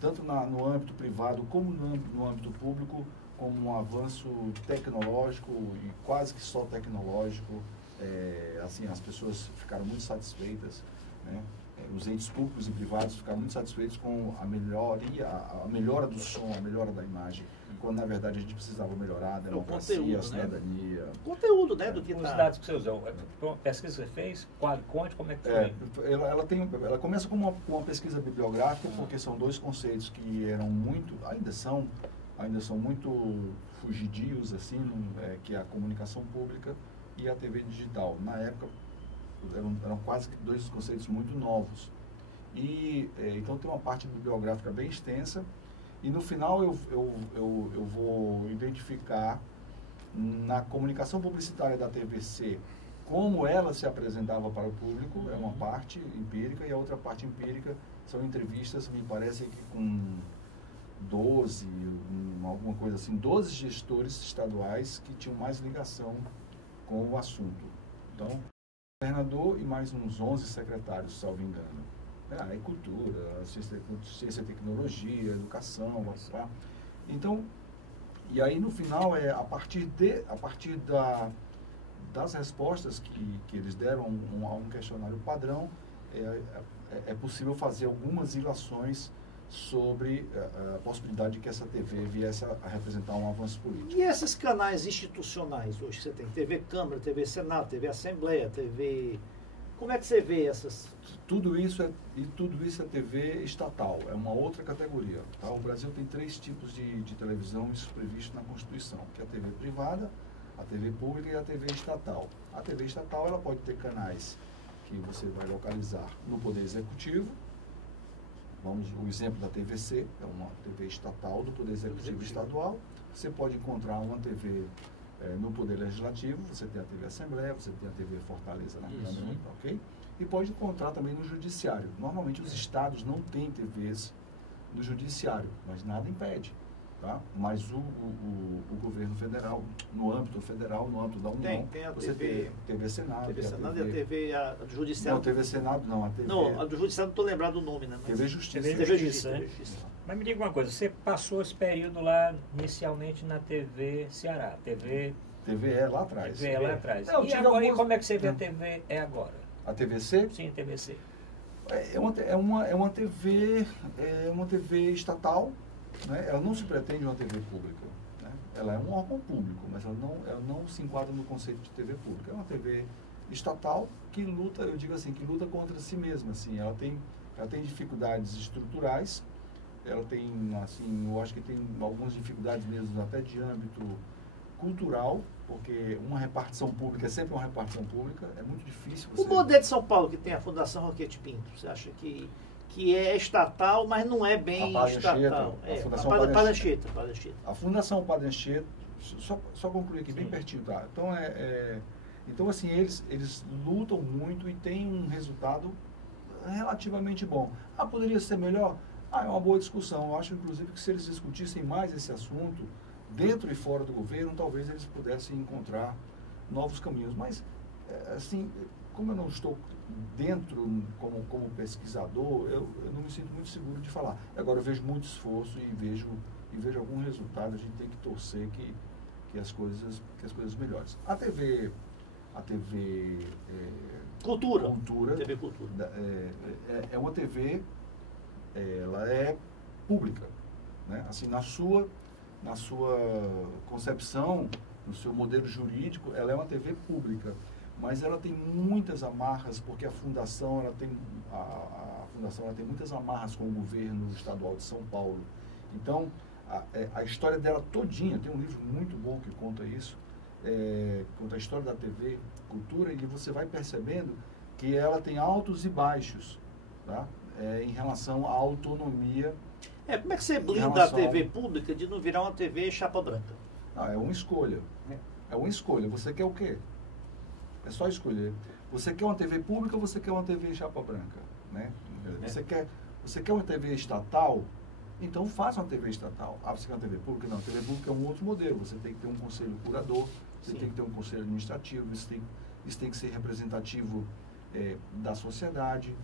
tanto no âmbito privado como no âmbito público, como um avanço tecnológico e quase que só tecnológico. Assim, as pessoas ficaram muito satisfeitas, né? Os entes públicos e privados ficaram muito satisfeitos com a melhora do som, a melhora da imagem, quando na verdade a gente precisava melhorar a democracia, conteúdo, a cidadania. Né? Conteúdo, né? Do que os dados que você usou, a pesquisa que você fez, conte como é que foi. Ela começa com uma pesquisa bibliográfica, porque são dois conceitos que ainda são muito fugidios, assim, que é a comunicação pública e a TV digital. Na época, eram quase que dois conceitos muito novos. Então tem uma parte bibliográfica bem extensa, e no final eu vou identificar na comunicação publicitária da TVC como ela se apresentava para o público, é uma parte empírica, e a outra parte empírica são entrevistas, me parece que com 12, alguma coisa assim, 12 gestores estaduais que tinham mais ligação com o assunto. Então, governador e mais uns 11 secretários, salvo engano. Aí cultura, ciência e tecnologia, educação, então, e aí no final, a partir das respostas que eles deram a um questionário padrão, é possível fazer algumas ilações sobre a possibilidade de que essa TV viesse a representar um avanço político. E esses canais institucionais hoje que você tem? TV Câmara, TV Senado, TV Assembleia, TV... Como é que você vê essas? Tudo isso é TV estatal, é uma outra categoria. Tá? O Brasil tem 3 tipos de televisão, isso previsto na Constituição, que é a TV privada, a TV pública e a TV estatal. A TV estatal ela pode ter canais que você vai localizar no Poder Executivo. O exemplo da TVC, é uma TV estatal do Poder Executivo Estadual. Você pode encontrar uma TV no Poder Legislativo, você tem a TV Assembleia, você tem a TV Fortaleza na Câmara, ok? E pode encontrar também no Judiciário. Normalmente os estados não têm TVs no Judiciário, mas nada impede. Tá? Mas o governo federal, no âmbito federal, no âmbito da União, tem a você tem TV Senado. TV Senado e a TV do Judiciário. Não, TV Senado não, a TV... Não, a do Judiciário não estou lembrado do nome, né? Mas... TV Justiça. TV Justiça. Mas me diga uma coisa, você passou esse período lá, inicialmente, na TV Ceará, TVE lá atrás. TVE lá atrás. E agora, e como é que você vê a TV agora? A TVC? Sim, a TVC. É uma TV estatal, né? Ela não se pretende uma TV pública. Né? Ela é um órgão público, mas ela não se enquadra no conceito de TV pública. É uma TV estatal que luta, eu digo assim, que luta contra si mesma. Assim, ela tem dificuldades estruturais, ela tem, assim, eu acho que tem algumas dificuldades mesmo até de âmbito cultural, porque uma repartição pública é sempre uma repartição pública, é muito difícil você... O modelo de São Paulo, que tem a Fundação Roquete Pinto, você acha que é estatal, mas não é bem estatal? A Fundação Padre Anchieta. A Fundação Padre Anchieta, só concluir aqui, bem pertinho, tá? Então, assim, eles lutam muito e têm um resultado relativamente bom. Poderia ser melhor? É uma boa discussão. Eu acho, inclusive, que se eles discutissem mais esse assunto, dentro e fora do governo, talvez eles pudessem encontrar novos caminhos. Mas, assim, como eu não estou dentro como pesquisador, eu não me sinto muito seguro de falar. Agora, eu vejo muito esforço e vejo algum resultado. A gente tem que torcer que as coisas melhores. A TV Cultura. TV Cultura. É uma TV, ela é pública, né? Assim, na sua concepção, no seu modelo jurídico, ela é uma TV pública, mas ela tem muitas amarras, porque a fundação ela tem muitas amarras com o governo estadual de São Paulo. Então, a história dela todinha, tem um livro muito bom que conta isso, conta a história da TV Cultura, e você vai percebendo que ela tem altos e baixos, tá? Em relação à autonomia. Como é que você blinda a TV pública de não virar uma TV chapa branca? É uma escolha. É uma escolha. Você quer o quê? É só escolher. Você quer uma TV pública ou você quer uma TV chapa branca? Né? Você quer uma TV estatal? Então faça uma TV estatal. Você quer uma TV pública? Não, a TV pública é um outro modelo. Você tem que ter um conselho curador, você tem que ter um conselho administrativo, isso tem que ser representativo da sociedade.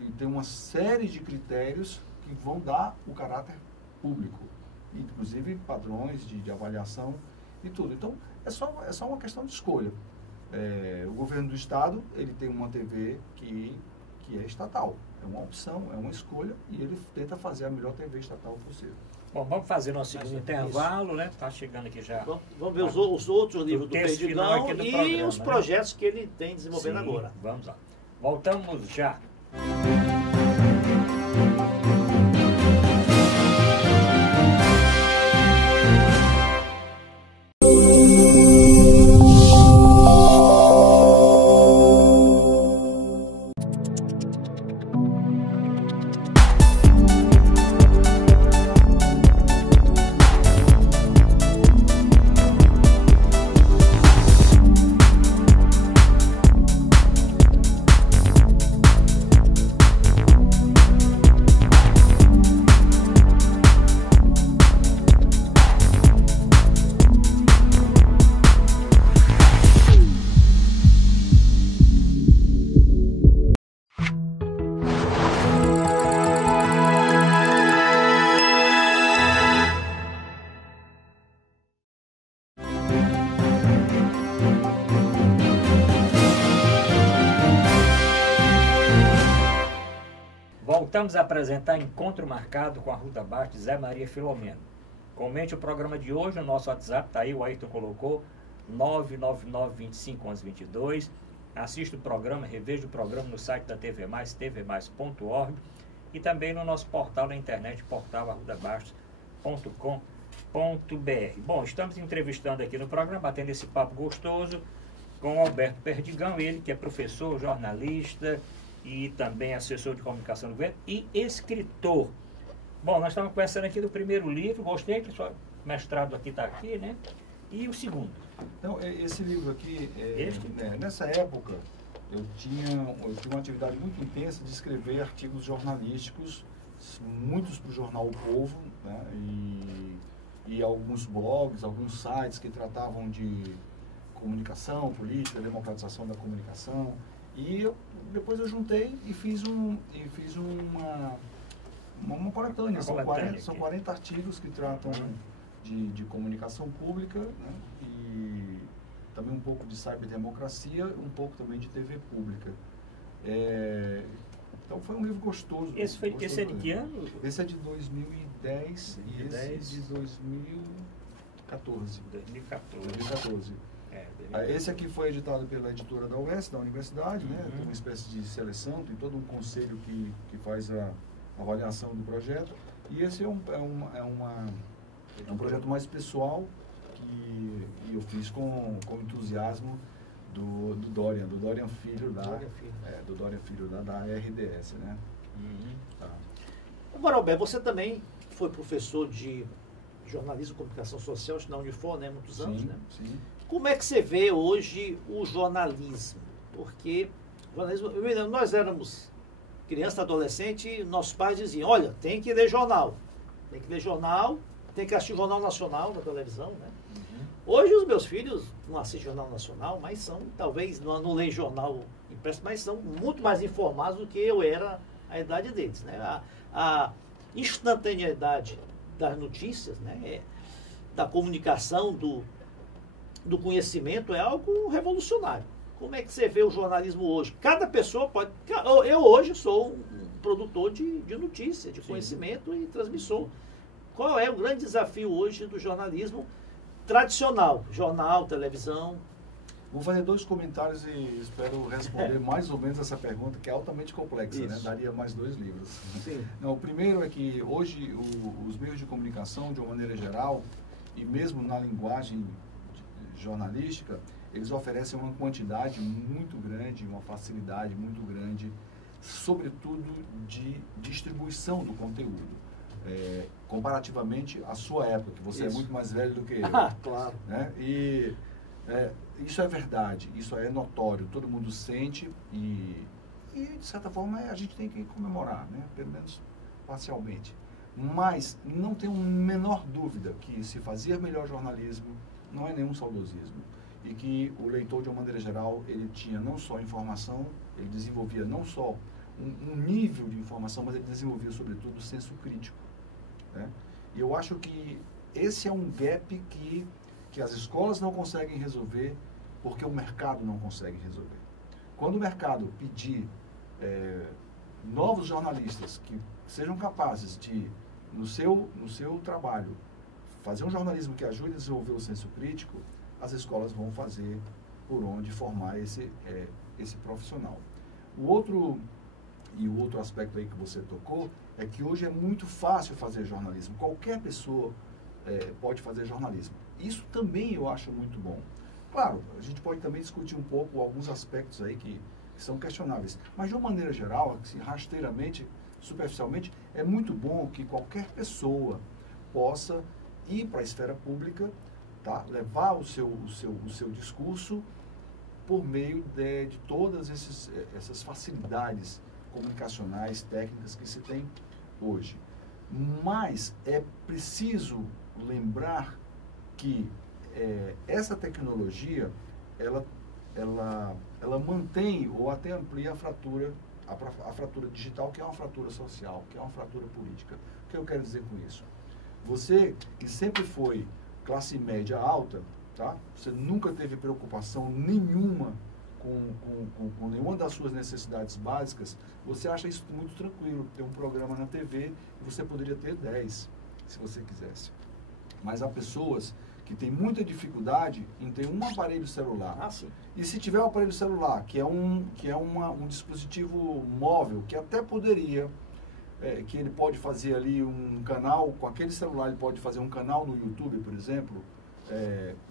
E tem uma série de critérios que vão dar o caráter público, inclusive padrões de avaliação e tudo. Então, é só uma questão de escolha. O governo do estado, ele tem uma TV que é estatal. É uma opção, é uma escolha, e ele tenta fazer a melhor TV estatal possível. Bom, vamos fazer nosso segundo intervalo, né? Está chegando aqui já. Vamos ver os outros livros do Perdigão e programa, os projetos que ele tem desenvolvendo agora. Vamos lá. Voltamos já. Voltamos a apresentar Encontro Marcado com a Ruta Bastos, Zé Maria Filomeno. Comente o programa de hoje, o nosso WhatsApp está aí, o Ayrton colocou, 999-25-11-22. Assista o programa, reveja o programa no site da TV Mais, tvmais.org, e também no nosso portal na internet, portal@rudabastos.com.br. Bom, estamos entrevistando aqui no programa, batendo esse papo gostoso com Alberto Perdigão, ele que é professor, jornalista e também assessor de comunicação do governo e escritor. Bom, nós estamos conversando aqui do primeiro livro, gostei que o seu mestrado aqui está aqui, né? E o segundo? Então, esse livro aqui, nessa época, eu tinha uma atividade muito intensa de escrever artigos jornalísticos, muitos para o jornal O Povo, né? E alguns blogs, alguns sites que tratavam de comunicação, política, democratização da comunicação. E depois eu juntei e fiz uma coletânea. São 40 artigos que tratam de comunicação pública, né? E também um pouco de cyberdemocracia, um pouco também de TV pública. Então foi um livro gostoso. Esse é de que ano? Esse é de 2010 e esse de 2014. 2014. Esse aqui foi editado pela editora da UES, da universidade, né? Tem uma espécie de seleção, tem todo um conselho que faz a avaliação do projeto. E esse é um projeto mais pessoal que eu fiz com entusiasmo do Dorian Filho, da RDS, né? Tá. Agora, Alberto, você também foi professor de jornalismo e comunicação social na Unifor, né? Muitos anos, né? Sim. Como é que você vê hoje o jornalismo? Porque nós éramos criança, adolescente, nossos pais diziam, olha, tem que ler jornal. Tem que ler jornal, tem que assistir Jornal Nacional na televisão, né? Hoje os meus filhos não assistem Jornal Nacional, mas são, talvez, não leem jornal impresso, mas são muito mais informados do que eu era à idade deles, né? A instantaneidade das notícias, né? Da comunicação, do conhecimento é algo revolucionário. Como é que você vê o jornalismo hoje? Cada pessoa pode... Eu hoje sou um produtor de notícia, de conhecimento e transmissor. Qual é o grande desafio hoje do jornalismo tradicional? Jornal, televisão. Vou fazer 2 comentários e espero responder mais ou menos essa pergunta, que é altamente complexa, né? Daria mais 2 livros. Sim. Não, o primeiro é que hoje os meios de comunicação, de uma maneira geral, e mesmo na linguagem jornalística, eles oferecem uma quantidade muito grande, uma facilidade muito grande, sobretudo de distribuição do conteúdo. Comparativamente à sua época, que você é muito mais velho do que eu. Claro. Né? E isso é verdade, isso é notório, todo mundo sente e de certa forma a gente tem que comemorar, né? Pelo menos parcialmente. Mas não tenho a menor dúvida que se fazer melhor jornalismo não é nenhum saudosismo. E que o leitor, de uma maneira geral, ele tinha não só informação, ele desenvolvia não só um nível de informação, mas ele desenvolvia, sobretudo, o senso crítico. Né? E eu acho que esse é um gap que as escolas não conseguem resolver porque o mercado não consegue resolver. Quando o mercado pedir novos jornalistas que sejam capazes de, no seu trabalho, fazer um jornalismo que ajude a desenvolver o senso crítico, as escolas vão fazer por onde formar esse profissional. O outro aspecto aí que você tocou é que hoje é muito fácil fazer jornalismo. Qualquer pessoa pode fazer jornalismo. Isso também eu acho muito bom. Claro, a gente pode também discutir um pouco alguns aspectos aí que são questionáveis. Mas, de uma maneira geral, assim, rasteiramente, superficialmente, é muito bom que qualquer pessoa possa ir para a esfera pública, tá? Levar o seu discurso por meio de todas essas facilidades comunicacionais, técnicas que se tem hoje. Mas é preciso lembrar que essa tecnologia, ela mantém ou até amplia a fratura digital, que é uma fratura social, que é uma fratura política. O que eu quero dizer com isso? Você que sempre foi classe média alta, tá? Você nunca teve preocupação nenhuma com nenhuma das suas necessidades básicas, você acha isso muito tranquilo, ter um programa na TV, e você poderia ter 10, se você quisesse. Mas há pessoas que têm muita dificuldade em ter um aparelho celular. E se tiver um aparelho celular, que é um dispositivo móvel, que até poderia, que ele pode fazer ali um canal, com aquele celular ele pode fazer um canal no YouTube, por exemplo,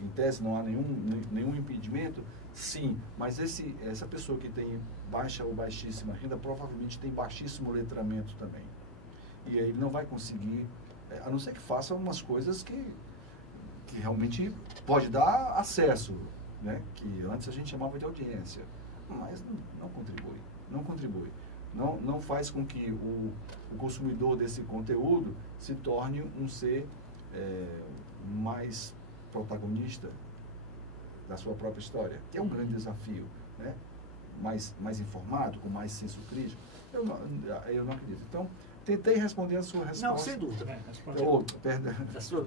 em tese não há nenhum impedimento, sim, mas essa pessoa que tem baixa ou baixíssima renda provavelmente tem baixíssimo letramento também. E aí ele não vai conseguir, a não ser que faça umas coisas que realmente pode dar acesso, né? Que antes a gente chamava de audiência, mas não contribui. Não faz com que o consumidor desse conteúdo se torne um ser mais protagonista da sua própria história, que é um grande desafio, né? Mais informado, com mais senso crítico. Eu não acredito. Então, tentei responder a sua resposta. Não, sem dúvida. A sua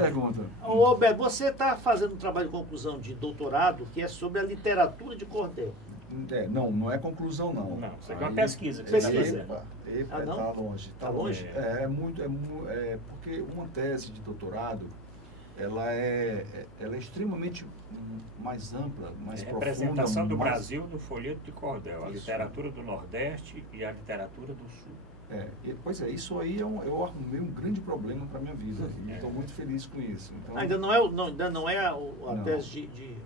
pergunta. Ô, Alberto, você está fazendo um trabalho de conclusão de doutorado que é sobre a literatura de cordel. Não é conclusão, não. Não, isso aqui é uma pesquisa que você está fazendo. Está longe. Está longe? Porque uma tese de doutorado, ela é extremamente mais ampla, mais profunda. Representação do Brasil no folheto de cordel, a literatura do Nordeste e a literatura do Sul. Pois é, isso aí eu arrumei um grande problema para a minha vida. E estou muito feliz com isso. Então, ainda não é a tese de...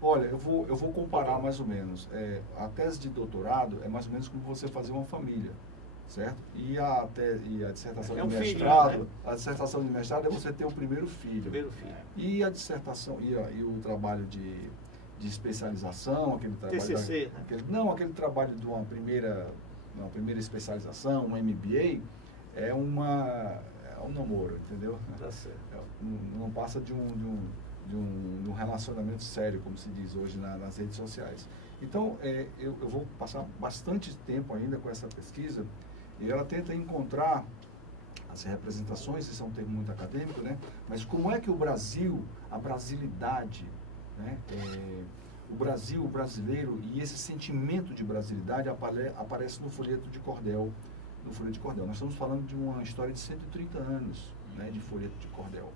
Olha, eu vou comparar mais ou menos. A tese de doutorado é mais ou menos como você fazer uma família, certo? E a dissertação de mestrado, filho, né? A dissertação de mestrado é você ter o primeiro filho. E a dissertação e o trabalho de especialização, aquele trabalho TCC, aquele trabalho de uma primeira uma primeira especialização, um MBA, é um namoro, entendeu? Tá certo. Não passa de um relacionamento sério, como se diz hoje nas redes sociais. Então, eu vou passar bastante tempo ainda com essa pesquisa, e ela tenta encontrar as representações, isso é um termo muito acadêmico, né? Mas como é que o Brasil, a brasilidade, né? O Brasil, o brasileiro, e esse sentimento de brasilidade aparece no folheto de cordel. No folheto de cordel. Nós estamos falando de uma história de 130 anos, né, de folheto de cordel.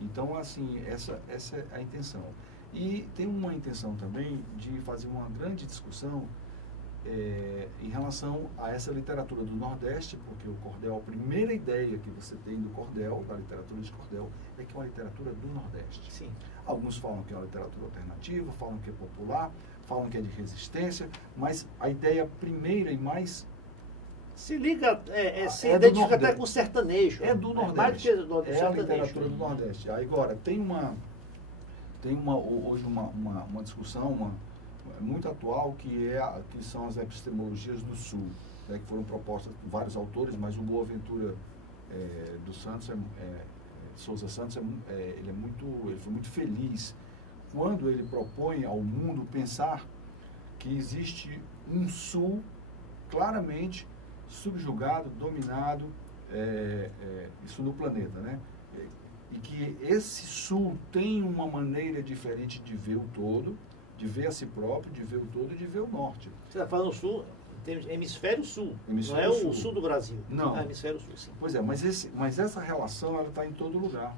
Então, assim, essa é a intenção. E tem uma intenção também de fazer uma grande discussão em relação a essa literatura do Nordeste, porque o cordel, a primeira ideia que você tem do cordel, da literatura de cordel, é que é uma literatura do Nordeste. Sim. Alguns falam que é uma literatura alternativa, falam que é popular, falam que é de resistência, mas a ideia primeira e mais... Se liga, se identifica até com o sertanejo. É do Nordeste. Mais do que do é sertanejo. A literatura do Nordeste. Agora, tem hoje uma discussão muito atual que são as epistemologias do Sul, né, que foram propostas por vários autores, mas o Boaventura dos Santos, Souza Santos, ele foi muito feliz quando ele propõe ao mundo pensar que existe um Sul claramente subjugado, dominado, isso no planeta, né? E que esse Sul tem uma maneira diferente de ver o todo, de ver a si próprio, de ver o todo e de ver o Norte. Você está falando Sul, tem hemisfério Sul, hemisfério não é sul. O Sul do Brasil. Não. É hemisfério Sul, sim. Pois é, mas essa relação ela está em todo lugar,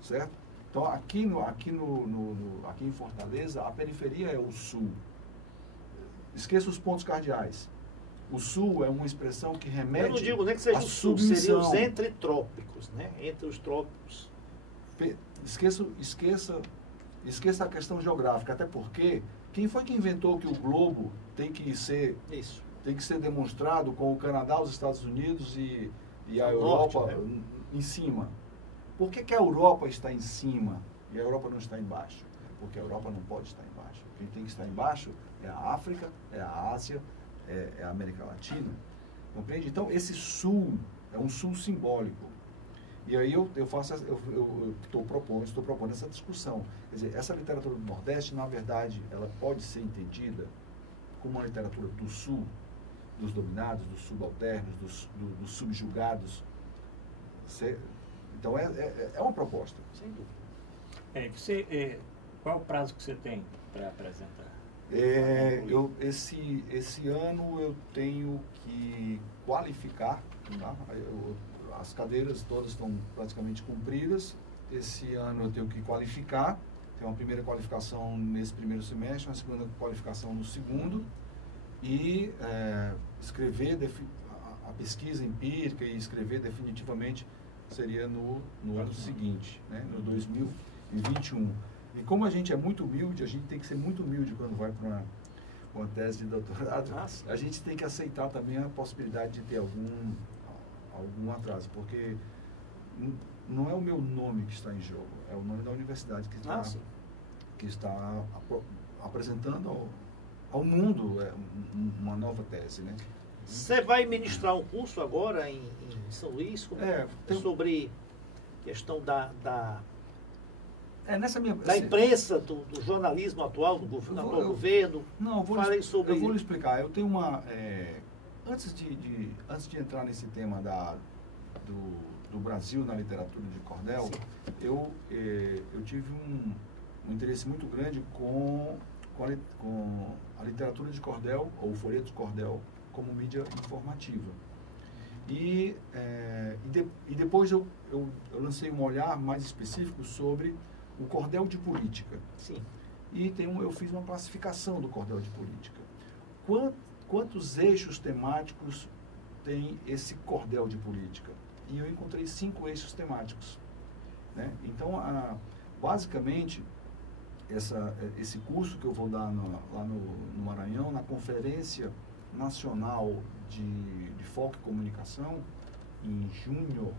certo? Então aqui em Fortaleza, a periferia é o Sul. Esqueça os pontos cardeais. O Sul é uma expressão que remete. Eu não digo nem que seja o Sul, seria os entretrópicos, né? Entre os trópicos. Esqueça a questão geográfica, até porque quem foi que inventou que o globo tem que ser demonstrado com o Canadá, os Estados Unidos e a Europa Norte, né? Em cima? Por que a Europa está em cima e a Europa não está embaixo? Porque a Europa não pode estar embaixo. Quem tem que estar embaixo é a África, é a Ásia, é a América Latina. Compreende? Então, esse Sul é um Sul simbólico. E aí eu estou propondo essa discussão. Quer dizer, essa literatura do Nordeste, na verdade, ela pode ser entendida como uma literatura do Sul, dos dominados, dos subalternos, dos subjugados. Então, é uma proposta. Sem dúvida. Qual o prazo que você tem para apresentar? Esse ano eu tenho que qualificar, tá? As cadeiras todas estão praticamente cumpridas. Esse ano eu tenho que qualificar. Tem uma primeira qualificação nesse primeiro semestre, uma segunda qualificação no segundo. E escrever a pesquisa empírica e escrever definitivamente seria no ano seguinte, né? No 2021. E como a gente é muito humilde, a gente tem que ser muito humilde quando vai para uma tese de doutorado. A gente tem que aceitar também a possibilidade de ter algum atraso, porque não é o meu nome que está em jogo, é o nome da universidade que está apresentando ao mundo uma nova tese, né? Você vai ministrar um curso agora em São Luís sobre questão da imprensa, do jornalismo atual, do governo. Não, eu vou lhe explicar. Eu tenho uma... Antes de entrar nesse tema do Brasil na literatura de cordel, eu tive um interesse muito grande com a literatura de cordel, ou o folheto de cordel, como mídia informativa. E depois eu lancei um olhar mais específico sobre o cordel de política. Sim. E eu fiz uma classificação do cordel de política. Quantos eixos temáticos tem esse cordel de política? E eu encontrei 5 eixos temáticos, né? Então, basicamente, esse curso que eu vou dar lá no Maranhão, na Conferência Nacional de Foco e Comunicação, em junho,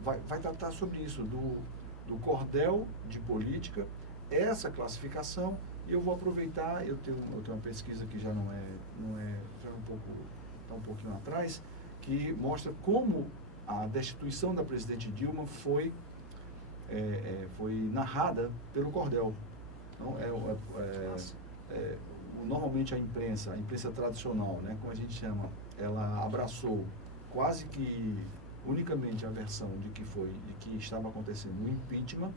vai tratar sobre isso, do cordel de política, essa classificação. E eu vou aproveitar, eu tenho uma pesquisa que já não é um um pouquinho atrás, que mostra como a destituição da presidente Dilma foi narrada pelo Cordel. Então, normalmente a imprensa tradicional, né, como a gente chama, ela abraçou quase que unicamente a versão de que estava acontecendo um impeachment,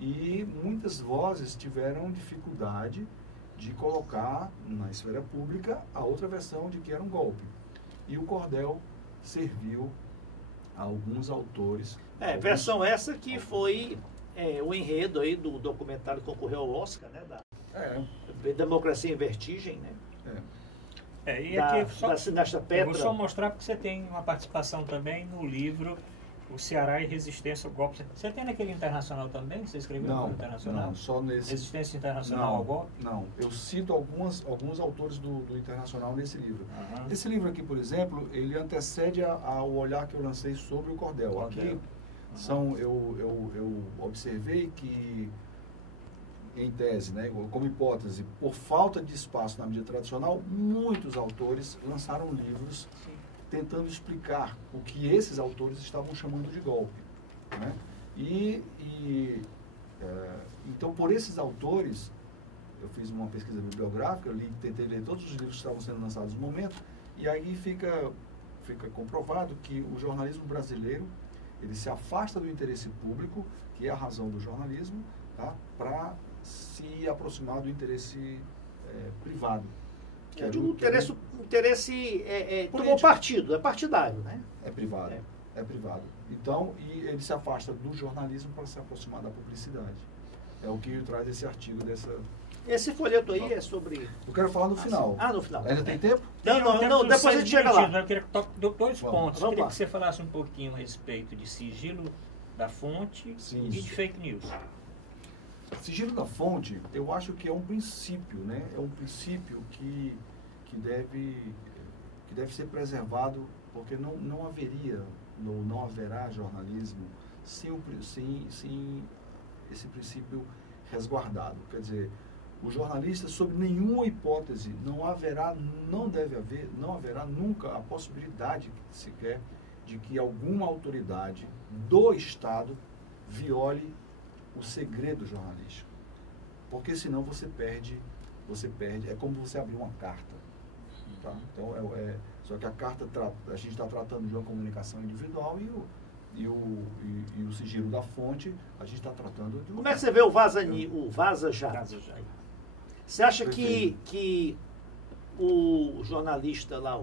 e muitas vozes tiveram dificuldade de colocar na esfera pública a outra versão de que era um golpe. E o Cordel serviu a alguns autores. Versão essa que foi o enredo aí do documentário que concorreu ao Oscar, né? Democracia em Vertigem, né? E aqui da cineasta Petra. Eu vou só mostrar porque você tem uma participação também no livro O Ceará e Resistência ao Golpe. Você tem naquele internacional também? Você escreveu no internacional? Não, só nesse. Resistência Internacional ao Golpe? Não, eu cito alguns autores do internacional nesse livro. Esse livro aqui, por exemplo, ele antecede ao olhar que eu lancei sobre o Cordel. Aqui eu observei que, em tese, né, como hipótese, por falta de espaço na mídia tradicional, muitos autores lançaram livros tentando explicar o que esses autores estavam chamando de golpe, né? Então, por esses autores, eu fiz uma pesquisa bibliográfica, tentei ler todos os livros que estavam sendo lançados no momento, e aí fica comprovado que o jornalismo brasileiro, ele se afasta do interesse público, que é a razão do jornalismo, tá, para se aproximar do interesse privado. Interesse tomou partido, é partidário, né? É privado. Então, ele se afasta do jornalismo para se aproximar da publicidade. É o que traz esse artigo dessa... Esse folheto aí é sobre... Eu quero falar no final. No final. Ainda tem tempo? Não, depois a gente chega lá. Eu queria dois pontos. Eu queria que você falasse um pouquinho a respeito de sigilo da fonte e de fake news. Sigilo da fonte, eu acho que é um princípio, né? É um princípio que deve ser preservado, porque não haverá jornalismo sem esse princípio resguardado. Quer dizer, o jornalista, sob nenhuma hipótese, não haverá nunca a possibilidade sequer de que alguma autoridade do Estado viole o segredo jornalístico, porque senão você perde, é como você abrir uma carta, tá? Então só que a carta a gente está tratando de uma comunicação individual e o sigilo da fonte a gente está tratando de Como é que você vê o Vaza Jato? Você acha que o jornalista lá,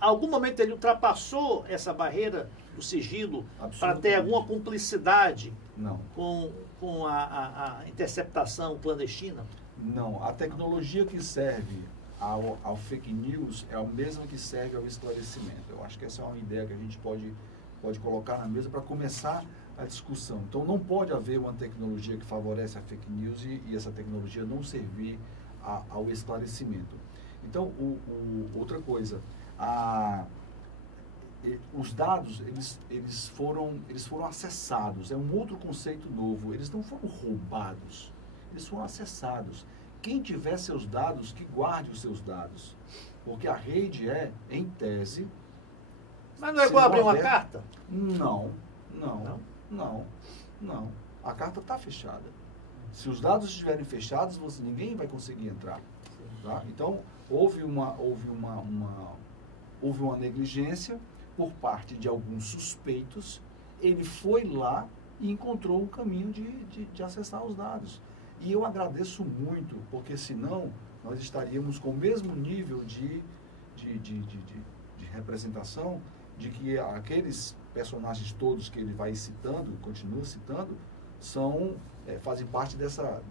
algum momento ele ultrapassou essa barreira do sigilo para ter alguma cumplicidade com a interceptação clandestina? Não. A tecnologia que serve ao fake news é a mesma que serve ao esclarecimento. Eu acho que essa é uma ideia que a gente pode colocar na mesa para começar a discussão. Então, não pode haver uma tecnologia que favorece a fake news e essa tecnologia não servir ao esclarecimento. Então, outra coisa, os dados, eles foram acessados, é um outro conceito novo, eles não foram roubados, eles foram acessados. Quem tiver seus dados, que guarde os seus dados, porque a rede em tese... Mas não é igual abrir uma carta? Não. A carta está fechada. Se os dados estiverem fechados, ninguém vai conseguir entrar. Tá? Então, houve uma negligência por parte de alguns suspeitos. Ele foi lá e encontrou um caminho de acessar os dados. E eu agradeço muito, porque senão nós estaríamos com o mesmo nível de representação de que aqueles personagens todos que ele vai citando, continua citando, fazem parte dessa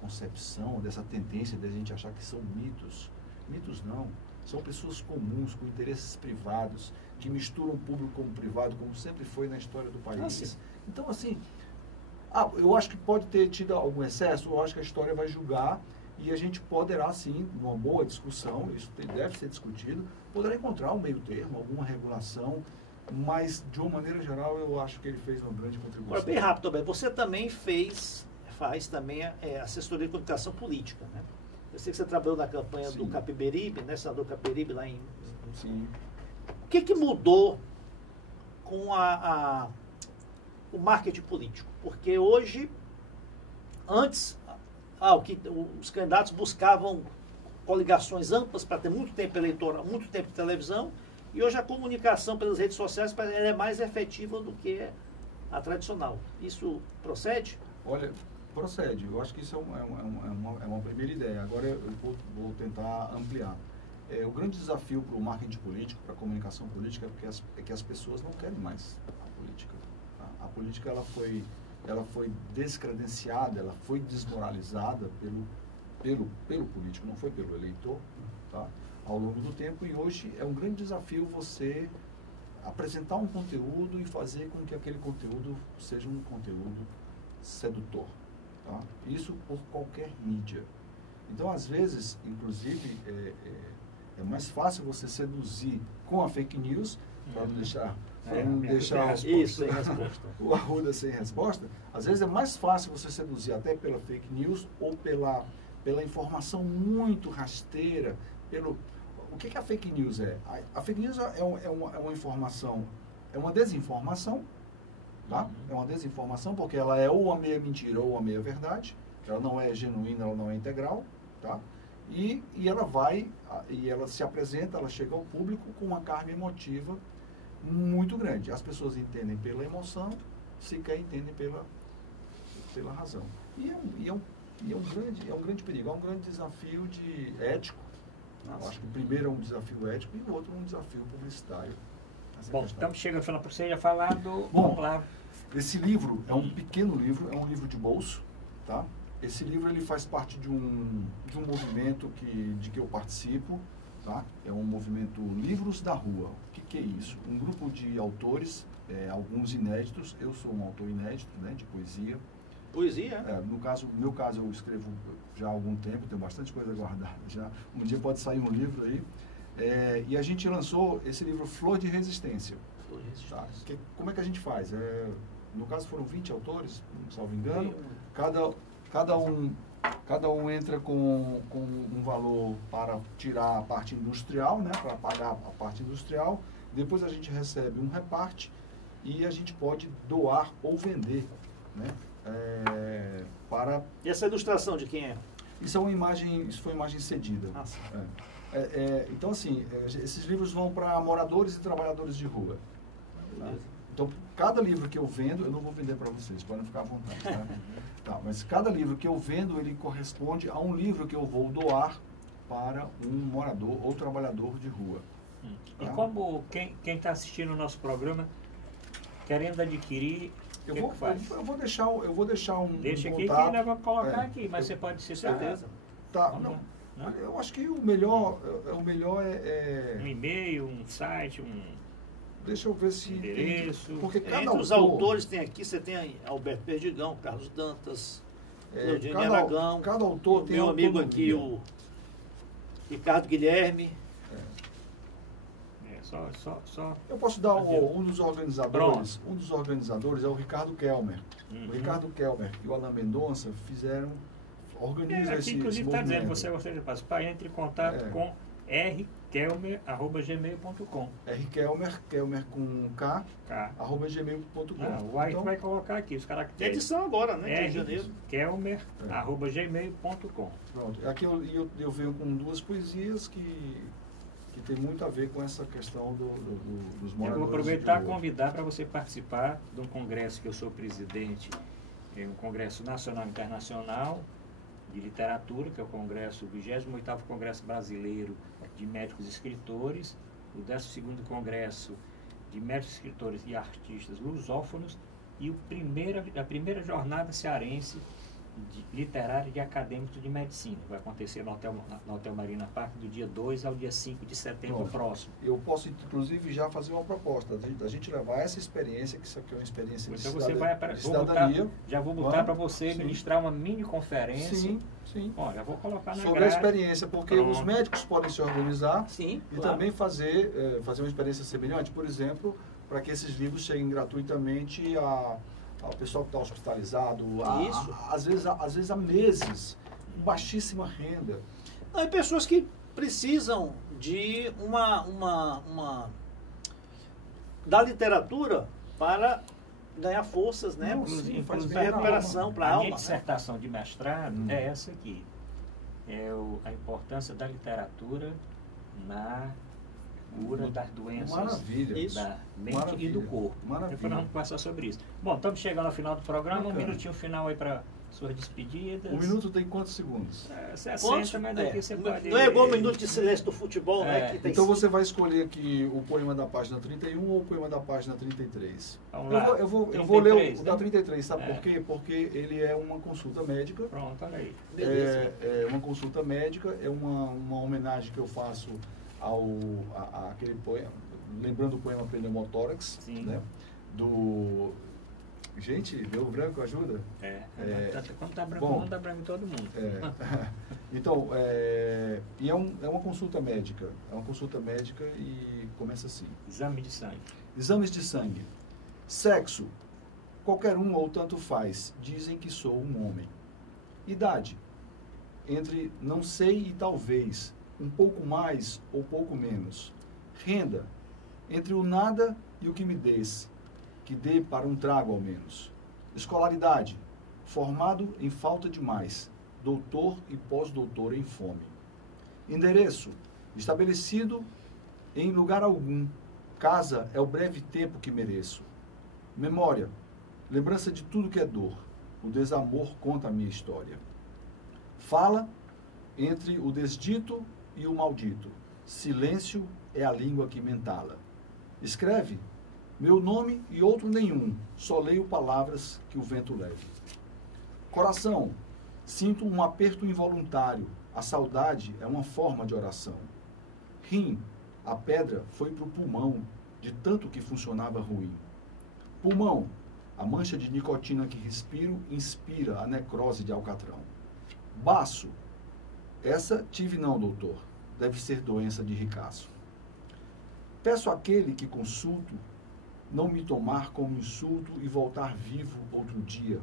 concepção, dessa tendência de a gente achar que são mitos. Mitos não. São pessoas comuns, com interesses privados, que misturam público com privado, como sempre foi na história do país. Então, assim, eu acho que pode ter tido algum excesso, eu acho que a história vai julgar e a gente poderá, sim, numa boa discussão, isso deve ser discutido, poderá encontrar um meio termo, alguma regulação, mas, de uma maneira geral, eu acho que ele fez uma grande contribuição. Agora, bem rápido, você também faz também assessoria de comunicação política, né? Eu sei que você trabalhou na campanha Sim. do Capiberibe, né? Senador Capiberibe lá em... Sim. O que mudou com o marketing político? Porque hoje, antes, os candidatos buscavam coligações amplas para ter muito tempo eleitoral, muito tempo de televisão, e hoje a comunicação pelas redes sociais ela é mais efetiva do que a tradicional. Isso procede? Olha, procede. Eu acho que isso é uma primeira ideia. Agora eu vou tentar ampliar. O grande desafio para o marketing político, para a comunicação política, é que as pessoas não querem mais a política. Tá? A política ela foi descredenciada, ela foi desmoralizada pelo político, não foi pelo eleitor, tá? Ao longo do tempo, e hoje é um grande desafio você apresentar um conteúdo e fazer com que aquele conteúdo seja um conteúdo sedutor. Tá? Isso por qualquer mídia. Então, às vezes, inclusive, é mais fácil você seduzir com a fake news, para não deixar isso sem resposta. o Arruda sem resposta. Às vezes é mais fácil você seduzir até pela fake news ou pela informação muito rasteira. O que a fake news é? A fake news é uma informação, é uma desinformação, tá? É uma desinformação porque ela é ou a meia mentira ou a meia verdade. Ela não é genuína, ela não é integral, tá? E ela se apresenta, ela chega ao público com uma carga emotiva muito grande. As pessoas entendem pela emoção, sequer entendem pela razão. E é um grande perigo, é um grande desafio ético. Eu acho que o primeiro é um desafio ético e o outro é um desafio publicitário. Bom, estamos chegando ao final, para você já falar do... Bom, esse livro é um pequeno livro, é um livro de bolso, tá? Esse livro ele faz parte de um movimento de que eu participo, tá? É um movimento Livros da Rua. O que é isso? Um grupo de autores, alguns inéditos. Eu sou um autor inédito, né, de poesia. Poesia? No meu caso, eu escrevo já há algum tempo, tenho bastante coisa guardada já. Um dia pode sair um livro aí. E a gente lançou esse livro Flor de Resistência. Flor de Resistência. Tá? Como é que a gente faz? No caso foram 20 autores, salvo engano. Cada um entra com um valor para tirar a parte industrial, né, para pagar a parte industrial. Depois a gente recebe um reparte e a gente pode doar ou vender, né, E essa ilustração de quem é? Isso foi uma imagem cedida. Então, assim, esses livros vão para moradores e trabalhadores de rua. Tá? Então, cada livro que eu vendo, eu não vou vender para vocês, podem ficar à vontade. Tá? Tá, mas cada livro que eu vendo, ele corresponde a um livro que eu vou doar para um morador ou trabalhador de rua. Tá? E como quem está assistindo o nosso programa, querendo adquirir, eu vou deixar um Deixa aqui contato, que nós vamos colocar aqui, mas você pode ser certeza. Tá, não. Eu acho que o melhor é... Um e-mail, um site, Deixa eu ver se... endereço. Porque entre os autores tem aqui, você tem Alberto Perdigão, Carlos Dantas, Claudine Aragão, cada autor tem meu amigo aqui, o Ricardo Guilherme. Só. Eu posso dar um dos organizadores. Um dos organizadores é o Ricardo Kelmer. O Ricardo Kelmer e o Alain Mendonça organizam esse inclusive está dizendo, você movimento. gostaria de participar, entre em contato com rkelmer@gmail.com. Kelmer com K, @gmail.com. O White vai colocar aqui os caracteres. Edição agora, né? De janeiro. Kelmer@gmail.com. Pronto. Aqui eu venho com duas poesias que tem muito a ver com essa questão dos moradores. Eu vou aproveitar e convidar para você participar de um congresso que eu sou presidente, um congresso nacional e internacional de literatura, que é o 28º Congresso Brasileiro de Médicos e Escritores, o 12º Congresso de Médicos, Escritores e Artistas Lusófonos e a primeira jornada cearense literária de acadêmicos de medicina. Vai acontecer no Hotel Marina Park do dia 2 ao dia 5 de setembro próximo. Eu posso, inclusive, já fazer uma proposta da gente levar essa experiência, que isso aqui é uma experiência de cidadania. Já vou botar para você ministrar uma mini conferência. Sim. Olha, vou colocar na sobre a experiência, porque os médicos podem se organizar também fazer uma experiência semelhante, por exemplo, para que esses livros cheguem gratuitamente ao pessoal que está hospitalizado, às vezes há meses com baixíssima renda. Não, e pessoas que precisam de da literatura para ganhar forças, né? Inclusive, Para faz bem recuperação para a alma. A minha dissertação de mestrado é essa aqui. É a importância da literatura na cura das doenças Maravilha. da mente Maravilha. e do corpo. Maravilha. Depois nós vamos conversar sobre isso. Bom, estamos chegando ao final do programa. Bacana. Um minutinho final aí para suas despedidas. Um minuto tem quantos segundos? 60, mas daqui você pode... Não é igual o minuto de silêncio do futebol, né? Que tem Então você vai escolher aqui o poema da página 31 ou o poema da página 33? Vamos lá. Eu vou ler o 33, da né? 33, sabe por quê? Porque ele é uma consulta médica. Pronto, olha aí. Beleza. É uma consulta médica, é uma homenagem que eu faço àquele poema, lembrando o poema Pneumotórax, né? Do... Gente, deu branco, ajuda? Quando tá branco, bom, dá branco em todo mundo. Então, e é uma consulta médica. É uma consulta médica e começa assim. Exame de sangue. Exames de sangue. Sexo. Qualquer um ou tanto faz. Dizem que sou um homem. Idade. Entre não sei e talvez. Um pouco mais ou pouco menos. Renda. Entre o nada e o que me des. Que dê para um trago ao menos. Escolaridade. Formado em falta de mais. Doutor e pós-doutor em fome. Endereço. Estabelecido em lugar algum. Casa é o breve tempo que mereço. Memória. Lembrança de tudo que é dor. O desamor conta a minha história. Fala entre o desdito e o maldito. Silêncio é a língua que mentala. Escreve. Meu nome e outro nenhum. Só leio palavras que o vento leve. Coração. Sinto um aperto involuntário. A saudade é uma forma de oração. Rim. A pedra foi para o pulmão, de tanto que funcionava ruim. Pulmão. A mancha de nicotina que respiro inspira a necrose de alcatrão. Baço. Essa tive não, doutor. Deve ser doença de ricaço. Peço àquele que consulto não me tomar como insulto e voltar vivo outro dia.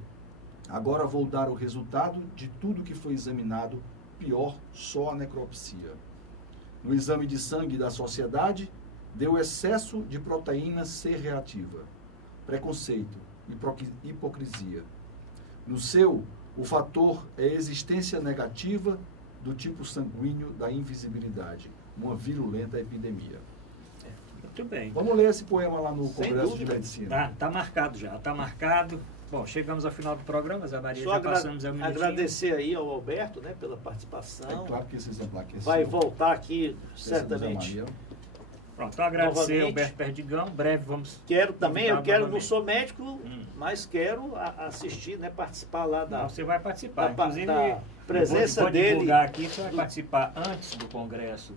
Agora vou dar o resultado de tudo que foi examinado, pior só a necropsia. No exame de sangue da sociedade, deu excesso de proteína C reativa, preconceito, hipocrisia. No seu, o fator é existência negativa do tipo sanguíneo da invisibilidade, uma virulenta epidemia. Muito bem. Vamos ler esse poema lá no Sem Congresso dúvida. de Medicina. Tá marcado já, tá marcado. Bom, chegamos ao final do programa, Zé Maria, Só já passamos ao minutinho. agradecer aí ao Alberto, né, pela participação. É claro que esse exemplar aqui é Vai seu. voltar aqui, Esse é do Zé certamente. Maria. Pronto, então agradecer ao Novamente. Alberto Perdigão. Breve vamos... Quero também, eu convidar não novamente. sou médico, mas quero assistir, né, participar lá da... Não, você vai participar. da- Inclusive, da presença vou dele. divulgar aqui, você vai participar antes do congresso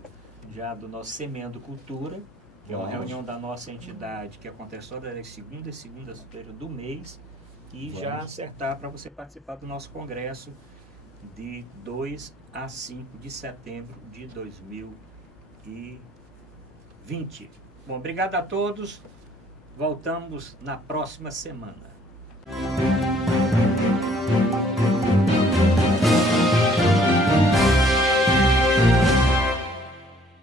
já do nosso Semendo Cultura, que é uma Vamos. reunião da nossa entidade que acontece todas as segundas-feiras do mês, e Vamos. já acertar para você participar do nosso congresso de 2 a 5 de setembro de 2020. Bom, obrigado a todos. Voltamos na próxima semana.